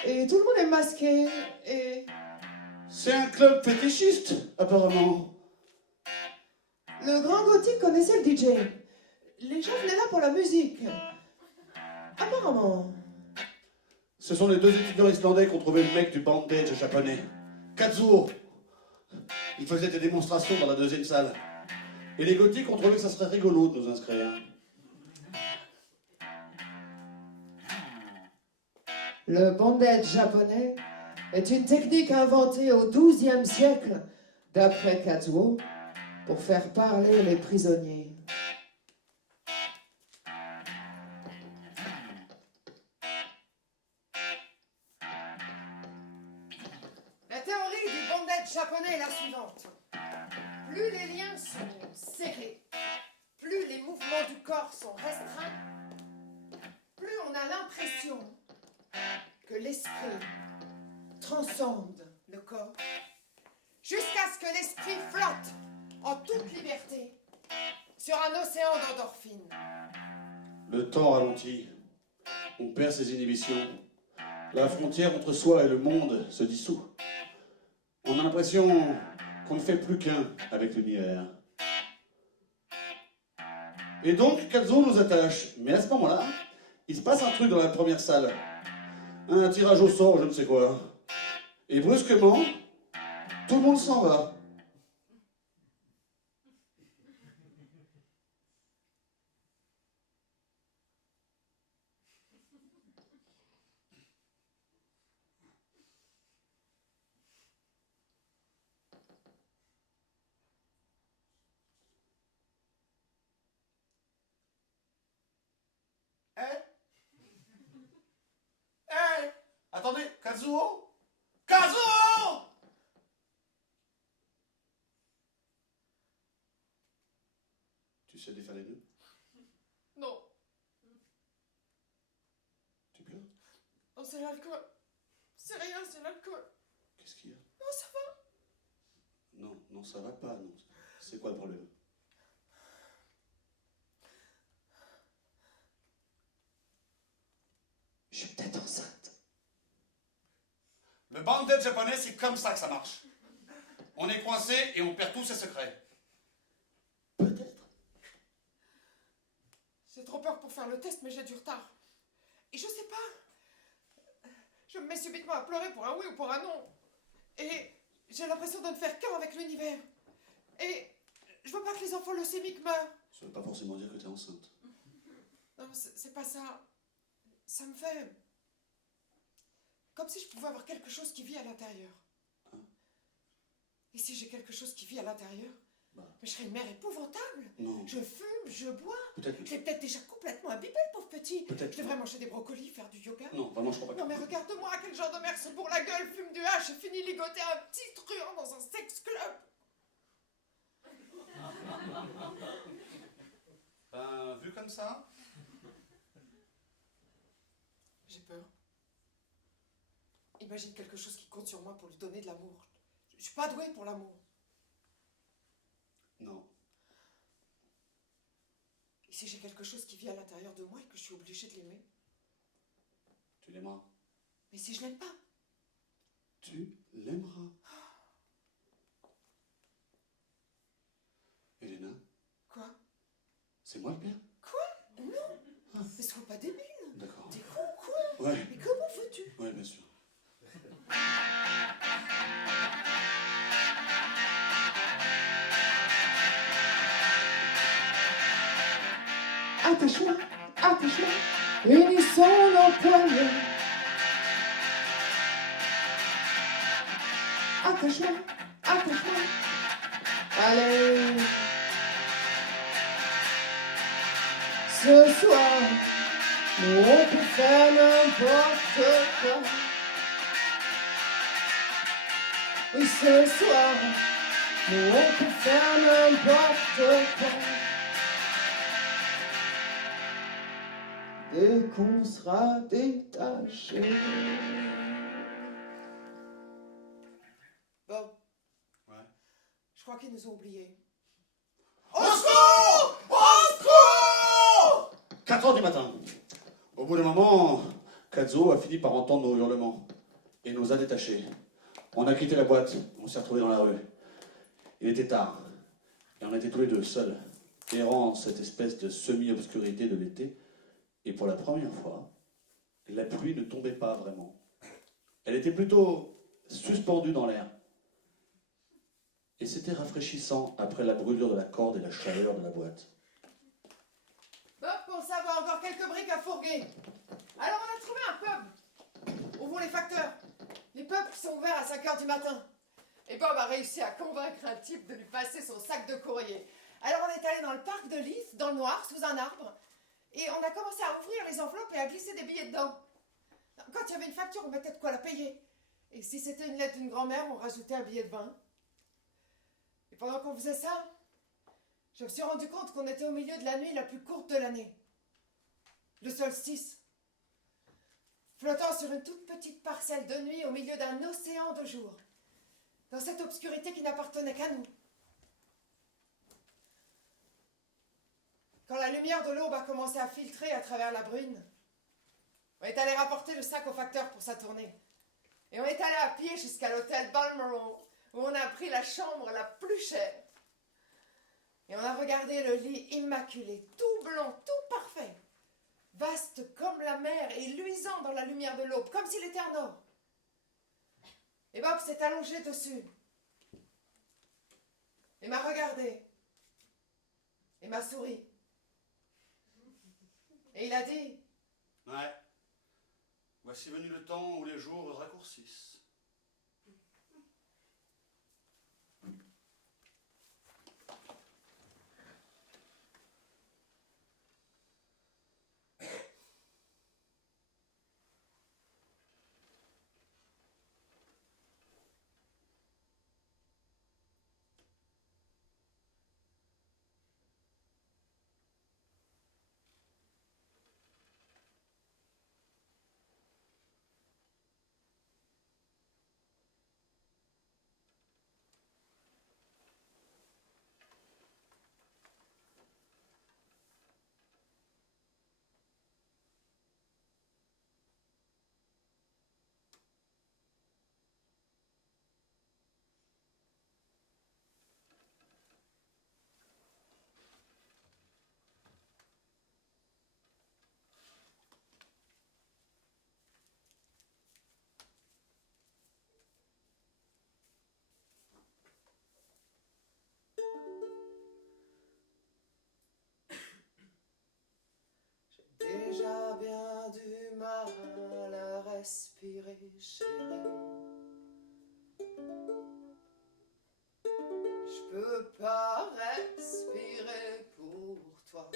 Et tout le monde est masqué, et... C'est un club fétichiste, apparemment. Le grand gothique connaissait le DJ. Les gens venaient là pour la musique. Apparemment. Ce sont les deux étudiants islandais qui ont trouvé le mec du bandage japonais. Kazuo. Il faisait des démonstrations dans la deuxième salle. Et les gothiques ont trouvé que ça serait rigolo de nous inscrire. Le bondage japonais est une technique inventée au XIIe siècle, d'après Kazuo, pour faire parler les prisonniers. théorie du bondage japonais est la suivante. Plus les liens sont serrés, plus les mouvements du corps sont restreints, plus on a l'impression que l'esprit transcende le corps, jusqu'à ce que l'esprit flotte en toute liberté sur un océan d'endorphines. Le temps ralentit. On perd ses inhibitions. La frontière entre soi et le monde se dissout. On a l'impression qu'on ne fait plus qu'un avec l'univers. Et donc, Kazuo nous attache. Mais à ce moment-là, il se passe un truc dans la première salle. Un tirage au sort, je ne sais quoi. Et brusquement, tout le monde s'en va. Hey! Attendez, Kazuo? Kazuo! Tu sais défaire les nœuds? Non, Tu pleures? non, c'est l'alcool. C'est rien, c'est l'alcool. Qu'est-ce qu'il y a? Non, ça va. Non, non, ça va pas, non. C'est quoi le problème? Je suis peut-être enceinte. Le bandage japonais, c'est comme ça que ça marche. On est coincé et on perd tous ses secrets. Peut-être. J'ai trop peur pour faire le test, mais j'ai du retard. Et je sais pas. Je me mets subitement à pleurer pour un oui ou pour un non. Et j'ai l'impression de ne faire qu'un avec l'univers. Et je veux pas que les enfants leucémiques meurent. Ça veut pas forcément dire que t'es enceinte. Non, c'est pas ça. Ça me fait... comme si je pouvais avoir quelque chose qui vit à l'intérieur. Hein? Et si j'ai quelque chose qui vit à l'intérieur, Bah. mais je serais une mère épouvantable. Non. Je fume, je bois. Peut-être. Je l'ai peut-être déjà complètement imbibé, le pauvre petit. Peut-être. Je devrais manger des brocolis, faire du yoga. Non, vraiment, je crois pas Non mais regarde-moi, quel genre de mère se bourre la gueule, fume du hache et finit ligoté un petit truand dans un sex club. Ben, vu comme ça, J'ai peur. Imagine quelque chose qui compte sur moi pour lui donner de l'amour. Je suis pas douée pour l'amour. non. Et si j'ai quelque chose qui vit à l'intérieur de moi et que je suis obligée de l'aimer? Tu l'aimeras. Mais si je l'aime pas? Tu l'aimeras. Elena, Quoi? c'est moi le père? Non. Mais sois pas débile. D'accord. T'es con ou quoi? Ouais, Mais comment veux-tu? ouais, bien sûr. Attache-moi, attache-moi, unissons nos poignets. Attache-moi, attache-moi. Allez. Ce soir, nous on peut faire n'importe quoi. Oui, ce soir, nous on peut faire n'importe quoi. Dès qu'on sera détaché. Bob, Ouais. je crois qu'ils nous ont oubliés. Au secours! Au secours! 4 heures du matin. Au bout d'un moment, Kazuo a fini par entendre nos hurlements et nous a détachés. On a quitté la boîte, on s'est retrouvés dans la rue. Il était tard et on était tous les deux seuls, errant dans cette espèce de semi-obscurité de l'été. Et pour la première fois, la pluie ne tombait pas vraiment. Elle était plutôt suspendue dans l'air. Et c'était rafraîchissant après la brûlure de la corde et la chaleur de la boîte. Bob pense avoir encore quelques briques à fourguer. Alors on a trouvé un pub. Où vont les facteurs? Les pubs qui sont ouverts à 5h du matin. Et Bob a réussi à convaincre un type de lui passer son sac de courrier. Alors on est allé dans le parc de Lys, dans le noir, sous un arbre. Et on a commencé à ouvrir les enveloppes et à glisser des billets dedans. Quand il y avait une facture, on mettait de quoi la payer. Et si c'était une lettre d'une grand-mère, on rajoutait un billet de vin. Et pendant qu'on faisait ça, je me suis rendu compte qu'on était au milieu de la nuit la plus courte de l'année. Le solstice. Flottant sur une toute petite parcelle de nuit au milieu d'un océan de jour. Dans cette obscurité qui n'appartenait qu'à nous. Quand la lumière de l'aube a commencé à filtrer à travers la brune, on est allé rapporter le sac au facteur pour sa tournée. Et on est allé à pied jusqu'à l'hôtel Balmoral, où on a pris la chambre la plus chère. Et on a regardé le lit immaculé, tout blanc, tout parfait, vaste comme la mer et luisant dans la lumière de l'aube, comme s'il était en or. Et Bob s'est allongé dessus. Et m'a regardé. Et m'a souri. Et il a dit... Ouais. Voici venu le temps où les jours raccourcissent. Déjà bien du mal à respirer, chérie. Je peux pas respirer pour toi.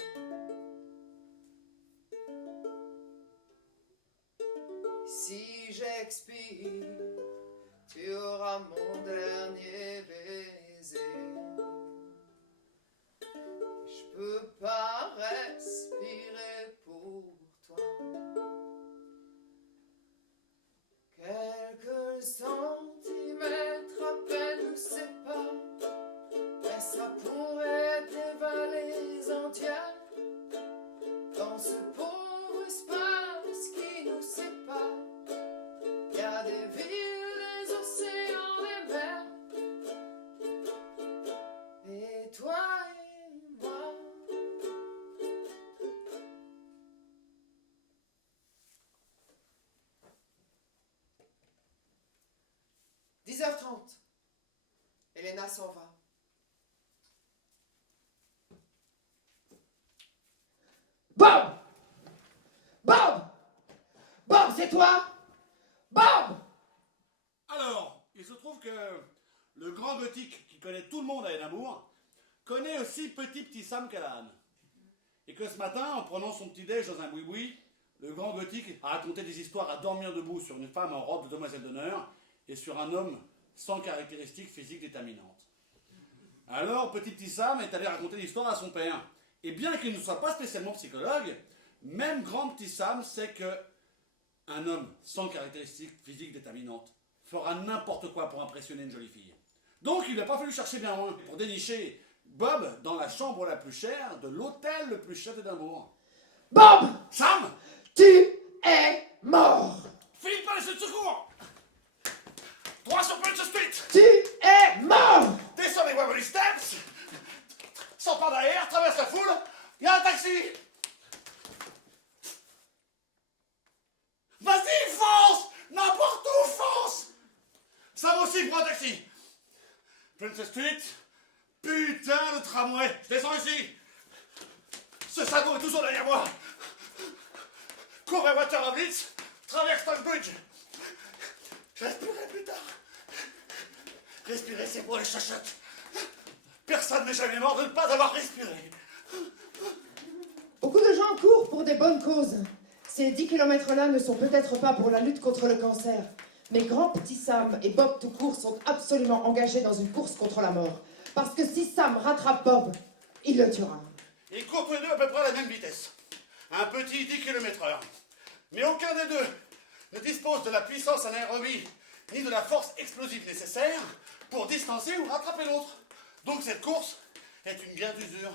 Si j'expire, tu auras mon dernier baiser. Je peux pas respirer pour toi. Quelques centimètres à peine nous séparent, mais ça pourrait être des vallées entières. Dans ce pauvre espace qui nous sépare, il y a des villes, des océans, des mers. Et toi et moi. « 10h30. Elena s'en va. Bob! Bob! Bob, c'est toi? Bob! Alors, il se trouve que le grand gothique qui connaît tout le monde à Édimbourg connaît aussi petit Sam Callahan. Et que ce matin, en prenant son petit-déj dans un boui-boui, le grand gothique a raconté des histoires à dormir debout sur une femme en robe de demoiselle d'honneur et sur un homme sans caractéristiques physiques déterminantes. Alors, petit Sam est allé raconter l'histoire à son père. Et bien qu'il ne soit pas spécialement psychologue, même grand petit Sam sait que un homme sans caractéristiques physiques déterminantes fera n'importe quoi pour impressionner une jolie fille. Donc il n'a pas fallu chercher bien loin pour dénicher Bob dans la chambre la plus chère de l'hôtel le plus cher d'Édimbourg. Bob! Sam! Tu es mort! Philippe, pas les de secours! 3 sur Prince Street! Tu es mort! Descends les Waverly Steps! Sors par derrière, traverse la foule, il y a un taxi! Vas-y, fonce! N'importe où, fonce! Ça va aussi pour un taxi! Princess Street, putain de tramway! Je descends ici! Ce sagot est toujours derrière moi! Cours vers Waterloo Blitz, traverse Stonebridge! Je respirerai plus tard! Respirer, c'est pour les chachottes! Personne n'est jamais mort de ne pas avoir respiré! Beaucoup de gens courent pour des bonnes causes. Ces 10 kilomètres-là ne sont peut-être pas pour la lutte contre le cancer, Mais grand petit Sam et Bob tout court sont absolument engagés dans une course contre la mort. Parce que si Sam rattrape Bob, il le tuera. Ils courent tous les deux à peu près à la même vitesse. Un petit 10 km/h. Mais aucun des deux ne dispose de la puissance anaérobie ni de la force explosive nécessaire pour distancer ou rattraper l'autre. Donc cette course est une guerre d'usure.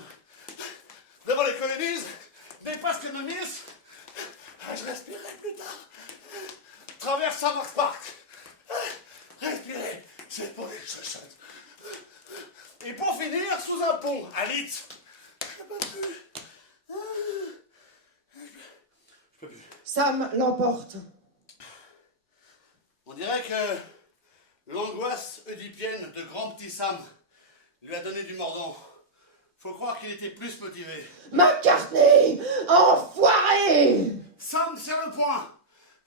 Devant les colonies, dépasse les Miss. Je respirerai plus tard. Traverse Summer Park. Respirer, c'est pour les chochottes. Et pour finir, sous un pont, à Leeds. Je peux plus. Je peux plus. Sam l'emporte. On dirait que l'angoisse oedipienne de grand petit Sam lui a donné du mordant. Faut croire qu'il était plus motivé. McCartney! Enfoiré! Sam serre le poing.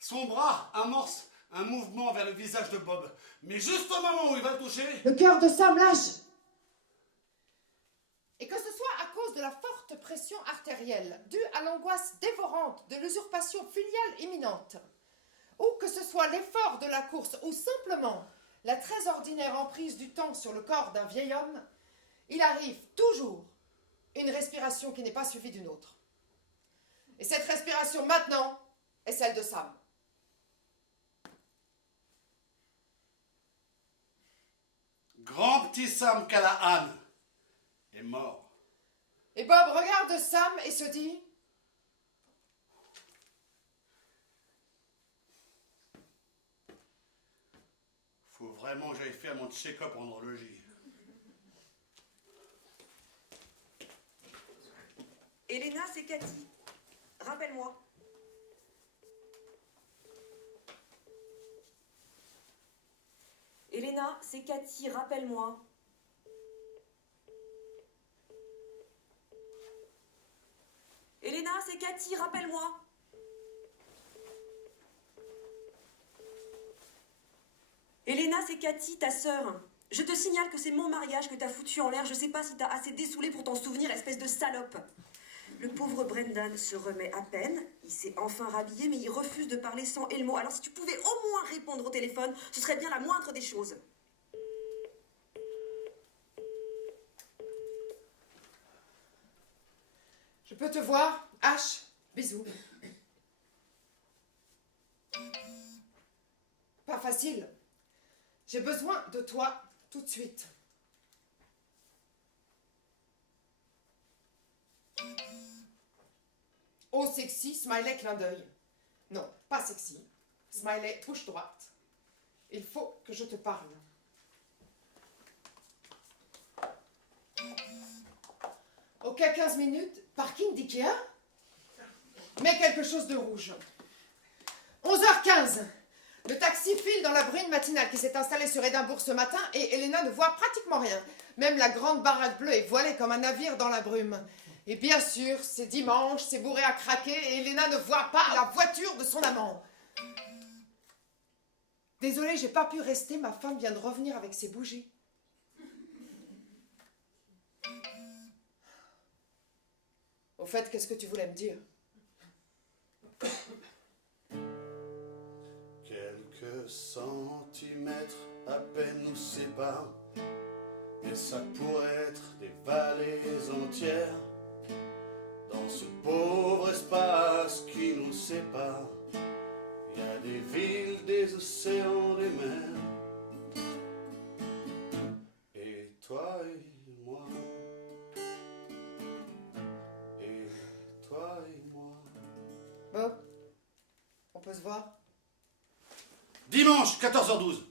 Son bras amorce un mouvement vers le visage de Bob. Mais juste au moment où il va le toucher... Le cœur de Sam lâche. Et que ce soit à cause de la forte pression artérielle, due à l'angoisse dévorante de l'usurpation filiale imminente, ou que ce soit l'effort de la course, ou simplement la très ordinaire emprise du temps sur le corps d'un vieil homme, il arrive toujours une respiration qui n'est pas suivie d'une autre. Et cette respiration maintenant est celle de Sam. Grand petit Sam Callahan est mort. Et Bob regarde Sam et se dit: Faut vraiment que j'aille faire mon check-up en neurologie. Elena, c'est Cathy. Rappelle-moi. Elena, c'est Cathy, rappelle-moi. Elena, c'est Cathy, rappelle-moi. Elena, c'est Cathy, ta sœur. Je te signale que c'est mon mariage que t'as foutu en l'air. Je sais pas si t'as assez dessoulé pour t'en souvenir, espèce de salope. Le pauvre Brendan se remet à peine. Il s'est enfin rhabillé, mais il refuse de parler sans Elmo. Alors si tu pouvais au moins répondre au téléphone, ce serait bien la moindre des choses. Je peux te voir, H. Bisous. Pas facile. J'ai besoin de toi tout de suite. Oh, sexy, smiley, clin d'œil. Non, pas sexy. Smiley, touche droite. Il faut que je te parle. Ok, 15 minutes, parking d'Ikea. Mets quelque chose de rouge. 11h15. Le taxi file dans la bruine matinale qui s'est installée sur Édimbourg ce matin et Elena ne voit pratiquement rien. Même la grande baraque bleue est voilée comme un navire dans la brume. Et bien sûr, c'est dimanche, c'est bourré à craquer et Elena ne voit pas la voiture de son amant. Désolée, j'ai pas pu rester, ma femme vient de revenir avec ses bougies. Au fait, qu'est-ce que tu voulais me dire? Quelques centimètres à peine nous séparent, et ça pourrait être des vallées entières. Dans ce pauvre espace qui nous sépare, il y a des villes, des océans, des mers. Et toi et moi. Et toi et moi. Bob, on peut se voir? Dimanche, 14h12.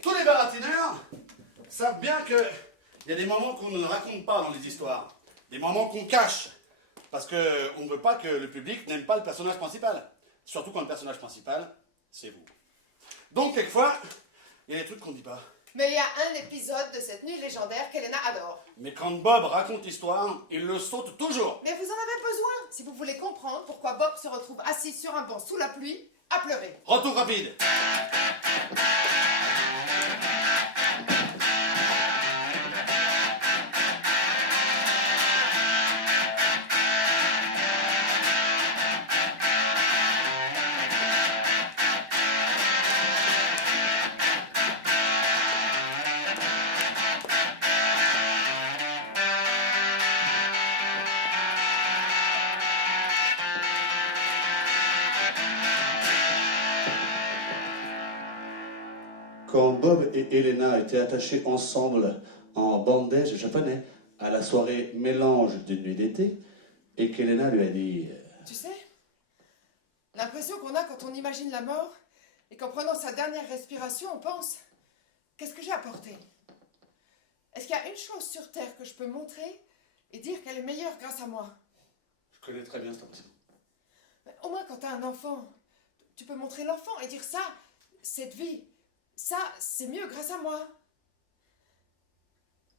Tous les baratineurs savent bien qu'il y a des moments qu'on ne raconte pas dans les histoires. Des moments qu'on cache. Parce qu'on ne veut pas que le public n'aime pas le personnage principal. Surtout quand le personnage principal, c'est vous. Donc, quelquefois, il y a des trucs qu'on ne dit pas. Mais il y a un épisode de cette nuit légendaire qu'Elena adore. Mais quand Bob raconte l'histoire, il le saute toujours. Mais vous en avez besoin si vous voulez comprendre pourquoi Bob se retrouve assis sur un banc sous la pluie à pleurer. Retour rapide. Quand Bob et Elena étaient attachés ensemble en bandage japonais à la soirée mélange d'une nuit d'été, et qu'Elena lui a dit Tu sais, l'impression qu'on a quand on imagine la mort et qu'en prenant sa dernière respiration, on pense qu'est-ce que j'ai apporté? Est-ce qu'il y a une chose sur Terre que je peux montrer et dire qu'elle est meilleure grâce à moi? Je connais très bien cette impression. Mais au moins, quand tu as un enfant, tu peux montrer l'enfant et dire ça, cette vie, ça, c'est mieux grâce à moi.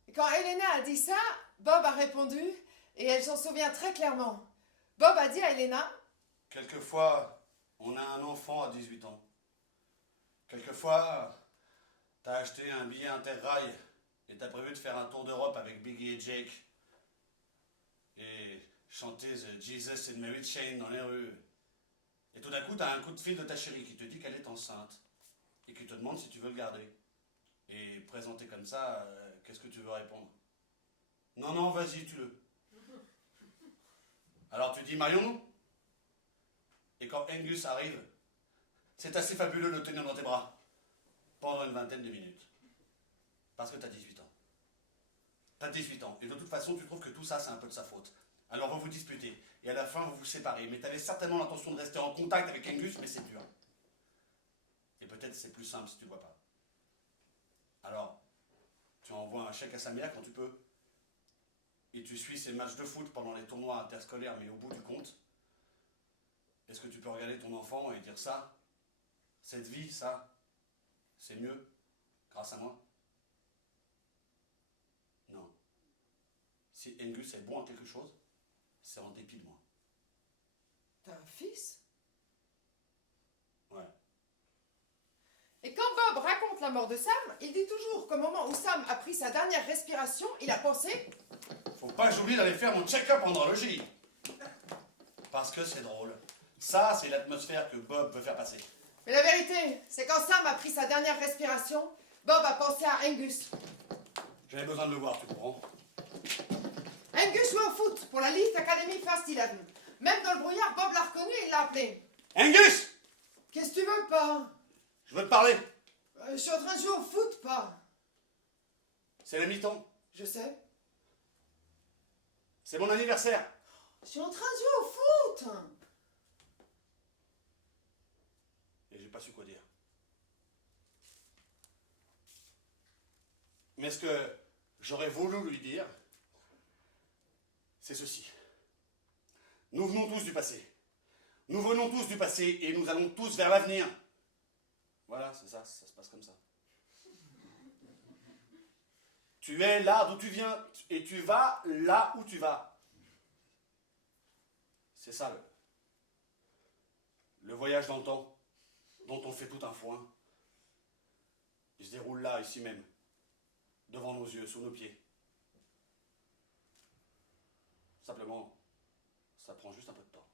Et quand Elena a dit ça, Bob a répondu et elle s'en souvient très clairement. Bob a dit à Elena, Quelquefois, on a un enfant à 18 ans. Quelquefois, t'as acheté un billet interrail et t'as prévu de faire un tour d'Europe avec Biggie et Jake. Et chanter The Jesus and Mary Chain dans les rues. Et tout d'un coup, t'as un coup de fil de ta chérie qui te dit qu'elle est enceinte. Et qui te demande si tu veux le garder. Et présenté comme ça, qu'est-ce que tu veux répondre? Non, non, vas-y, tue-le. Alors tu dis, marions-nous? Et quand Angus arrive, c'est assez fabuleux de le tenir dans tes bras pendant une vingtaine de minutes. Parce que t'as 18 ans. T'as 18 ans. Et de toute façon, tu trouves que tout ça, c'est un peu de sa faute. Alors vous vous disputez. Et à la fin, vous vous séparez. Mais t'avais certainement l'intention de rester en contact avec Angus, mais c'est dur. Et peut-être c'est plus simple si tu vois pas. Alors, tu envoies un chèque à Samia quand tu peux. Et tu suis ses matchs de foot pendant les tournois interscolaires, mais au bout du compte, est-ce que tu peux regarder ton enfant et dire ça, cette vie, ça, c'est mieux grâce à moi? Non. Si Angus est bon en quelque chose, c'est en dépit de moi. t'as un fils? Ouais. Et quand Bob raconte la mort de Sam, il dit toujours qu'au moment où Sam a pris sa dernière respiration, il a pensé Faut pas que j'oublie d'aller faire mon check-up en neurologie. Parce que c'est drôle. Ça, c'est l'atmosphère que Bob veut faire passer. mais la vérité, c'est quand Sam a pris sa dernière respiration, Bob a pensé à Angus. J'avais besoin de le voir, tu comprends? Angus joue au foot pour la Leeds Academy Fast 11. Même dans le brouillard, Bob l'a reconnu et il l'a appelé. Angus! Qu'est-ce que tu veux, pas? Je veux te parler. Je suis en train de jouer au foot, pas? C'est la mi-temps. Je sais. C'est mon anniversaire. Je suis en train de jouer au foot. Et j'ai pas su quoi dire. Mais ce que j'aurais voulu lui dire, c'est ceci. Nous venons tous du passé. Nous venons tous du passé et nous allons tous vers l'avenir. Voilà, c'est ça, ça se passe comme ça. Tu es là d'où tu viens et tu vas là où tu vas. C'est ça le voyage dans le temps dont on fait tout un foin. Il se déroule là, ici même, devant nos yeux, sous nos pieds. Simplement, ça prend juste un peu de temps.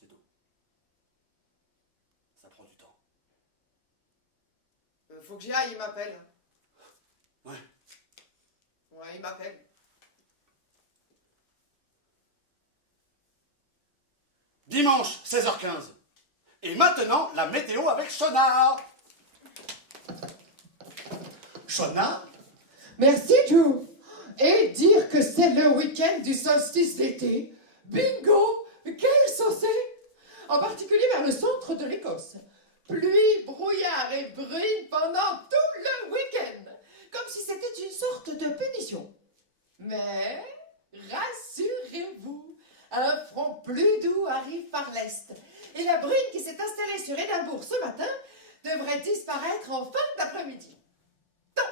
C'est tout. Ça prend du temps. Faut que j'y aille, il m'appelle. Ouais. Ouais, il m'appelle. Dimanche, 16h15. Et maintenant, la météo avec Shona. Shona? Merci, Joe. Et dire que c'est le week-end du solstice d'été. Bingo! Quel saucé! En particulier vers le centre de l'Écosse. Pluie, brouillard et bruine pendant tout le week-end. Comme si c'était une sorte de punition. Mais rassurez-vous, un front plus doux arrive par l'est. Et la bruine qui s'est installée sur Édimbourg ce matin devrait disparaître en fin d'après-midi. Donc,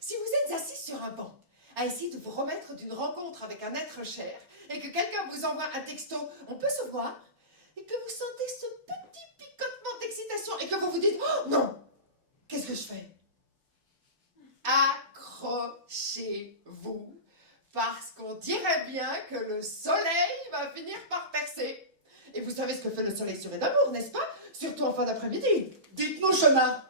si vous êtes assis sur un banc, à essayer de vous remettre d'une rencontre avec un être cher, et que quelqu'un vous envoie un texto, on peut se voir, et que vous sentez ce petit picotement d'excitation, et que vous vous dites, oh non, qu'est-ce que je fais? Accrochez-vous, parce qu'on dirait bien que le soleil va finir par percer. Et vous savez ce que fait le soleil sur Édimbourg, n'est-ce pas? Surtout en fin d'après-midi. Dites-nous, Shona.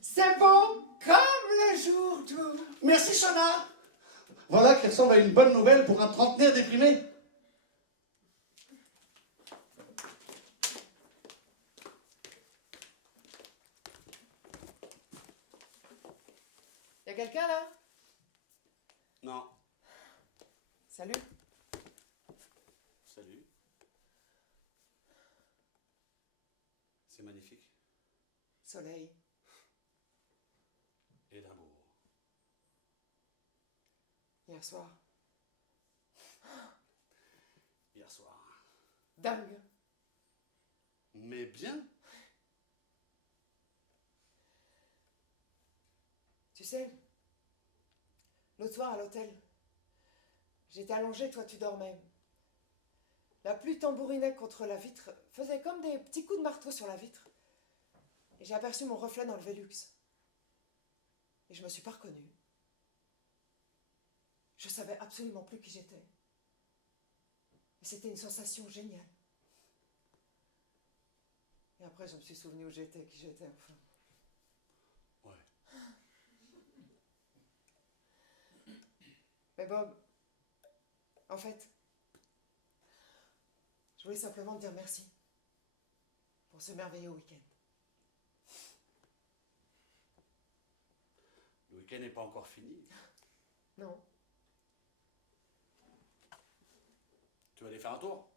C'est beau comme le jour doux. Merci, Shona. Voilà qui ressemble à une bonne nouvelle pour un trentenaire déprimé. Y'a quelqu'un là? Non. Salut. Salut. C'est magnifique. Soleil. Et d'amour. Hier soir. Hier soir. Dingue. Mais bien. Tu sais, l'autre soir à l'hôtel, j'étais allongée, toi tu dormais. La pluie tambourinait contre la vitre, faisait comme des petits coups de marteau sur la vitre. Et j'ai aperçu mon reflet dans le Velux. Et je me suis pas reconnue. Je savais absolument plus qui j'étais. Et c'était une sensation géniale. Et après, je me suis souvenue où j'étais, qui j'étais, enfin. Ouais. Mais Bob, en fait, je voulais simplement te dire merci pour ce merveilleux week-end. Le week-end n'est pas encore fini. Non. Tu vas aller faire un tour?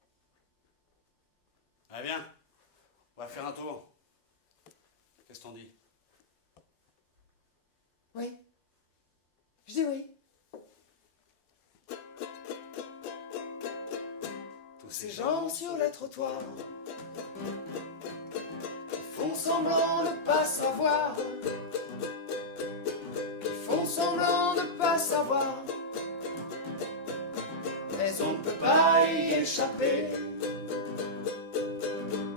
Allez, viens. On va faire un tour. Qu'est-ce que t'en dis? Oui. Je dis oui. Tous Ces gens sur les trottoirs qui font semblant de pas savoir, qui font semblant de pas savoir, mais on ne peut pas y échapper.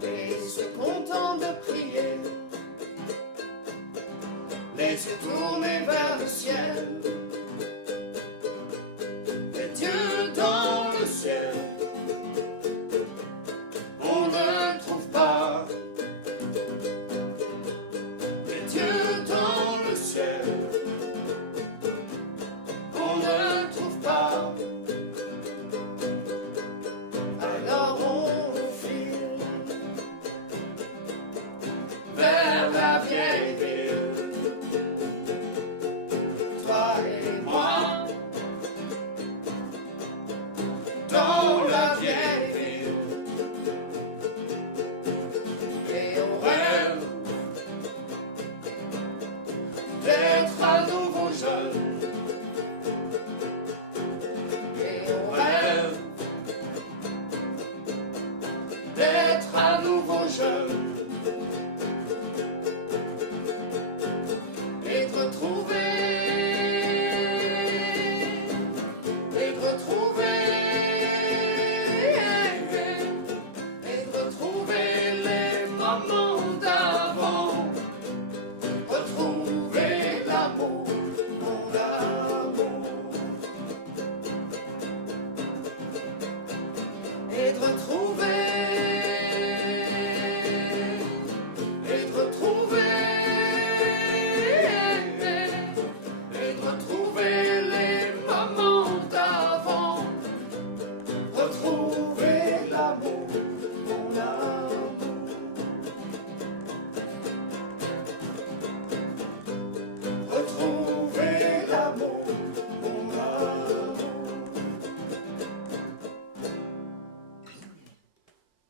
Et ils se contentent de prier, les yeux tournés vers le ciel, les dieux dans le ciel. On ne trouve pas les dieux dans le ciel. On ne trouve pas. Alors on file vers la vieille ville. Toi et moi dans la vieille ville. Et on rêve d'être à nouveau jeune. Et on rêve d'être à nouveau jeune. Et de retrouver, et de retrouver, et de retrouver les moments d'avant. Retrouver l'amour, mon amour. Et de retrouver, et de retrouver, et de retrouver les moments d'avant. Retrouver l'amour, mon amour. Retrouver l'amour, mon amour.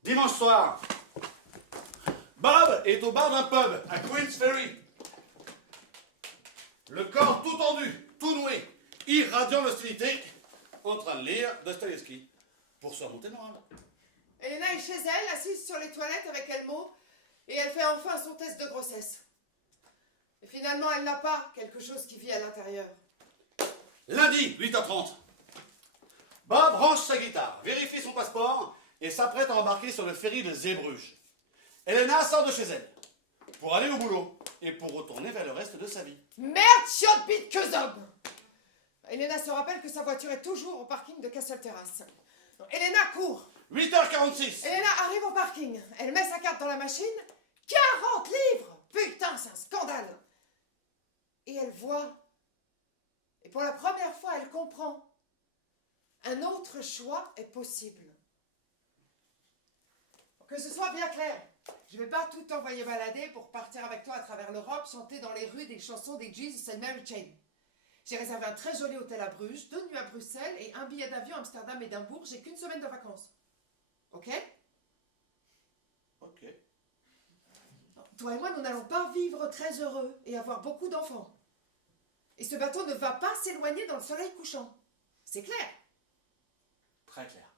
Dimanche soir, Bob est au bar d'un pub à Queens Ferry. Le corps tout tendu, tout noué, irradiant l'hostilité, en train de lire Dostoïevski pour se remonter le moral. Elena est chez elle, assise sur les toilettes avec Elmo, et elle fait enfin son test de grossesse. Et finalement, elle n'a pas quelque chose qui vit à l'intérieur. Lundi, 8h30. Bob range sa guitare, vérifie son passeport et s'apprête à embarquer sur le ferry de Zeebrugge. Elena sort de chez elle pour aller au boulot et pour retourner vers le reste de sa vie. Merde, chiotte bite que zob! Elena se rappelle que sa voiture est toujours au parking de Castle Terrace. Donc, Elena court. 8h46. Elena arrive au parking. Elle met sa carte dans la machine. 40 livres! Putain, c'est un scandale! Et elle voit. Et pour la première fois, elle comprend. Un autre choix est possible. Pour que ce soit bien clair, je ne vais pas tout envoyer balader pour partir avec toi à travers l'Europe, chanter dans les rues des chansons des Jesus and Mary Chain. J'ai réservé un très joli hôtel à Bruges, 2 nuits à Bruxelles et un billet d'avion à Amsterdam et Édimbourg. J'ai qu'une semaine de vacances. Ok? Ok. Toi et moi, nous n'allons pas vivre très heureux et avoir beaucoup d'enfants. Et ce bateau ne va pas s'éloigner dans le soleil couchant. C'est clair? Très clair.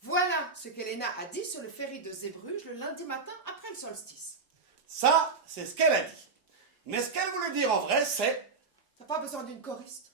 Voilà ce qu'Elena a dit sur le ferry de Zeebrugge le lundi matin après le solstice. Ça, c'est ce qu'elle a dit. Mais ce qu'elle voulait dire en vrai, c'est... T'as pas besoin d'une choriste.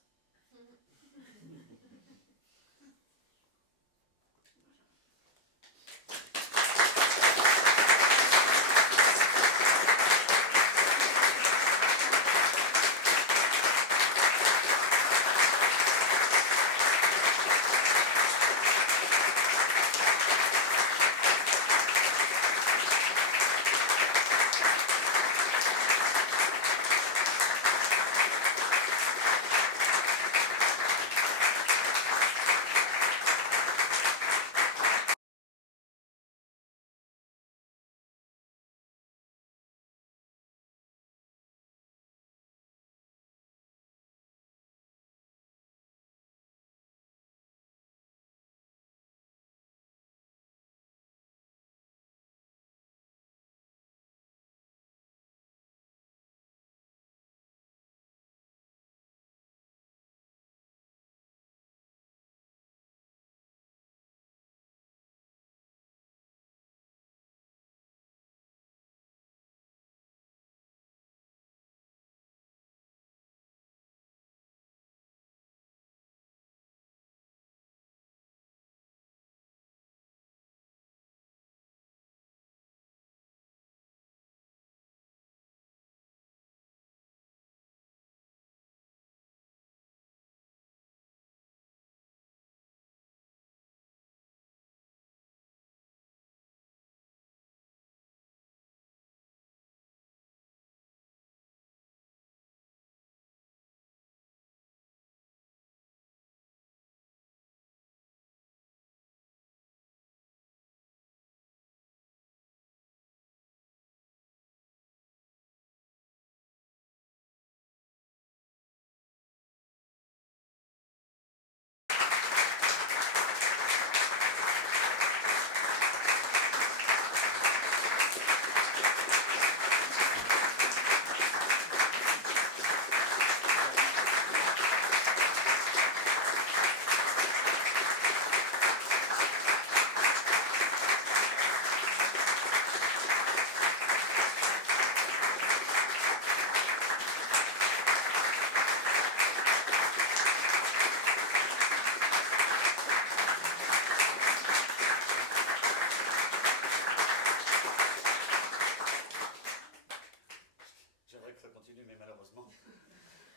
J'aimerais que ça continue, mais malheureusement,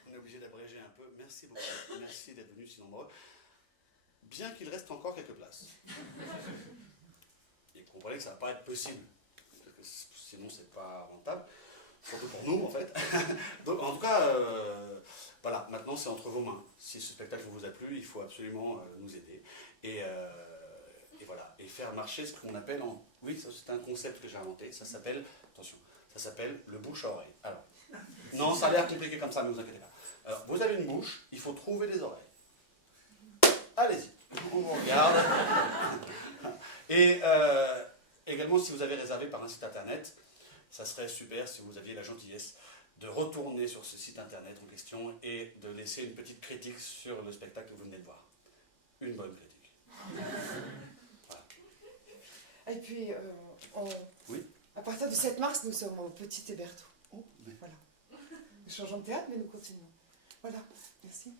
on est obligé d'abréger un peu. Merci beaucoup. Merci d'être venus si nombreux. Bien qu'il reste encore quelques places. Et comprenez que ça ne va pas être possible. Parce que sinon, c'est pas rentable. Surtout pour nous, en fait. Donc, en tout cas, voilà, maintenant, c'est entre vos mains. Si ce spectacle vous a plu, il faut absolument nous aider. Et voilà. Et faire marcher ce qu'on appelle en... Oui, ça, c'est un concept que j'ai inventé. Ça s'appelle... Attention. Ça s'appelle le bouche à oreille. Alors, non, ça a l'air compliqué comme ça, mais vous inquiétez pas. Alors, vous avez une bouche, il faut trouver des oreilles. Allez-y, on vous regarde. Et également, si vous avez réservé par un site internet, ça serait super si vous aviez la gentillesse de retourner sur ce site internet en question et de laisser une petite critique sur le spectacle que vous venez de voir. Une bonne critique. Voilà. Et puis, Oui. à partir du 7 mars, nous sommes au Petit Héberto. Oh, mais... Voilà. Nous changeons de théâtre, mais nous continuons. Voilà. Merci.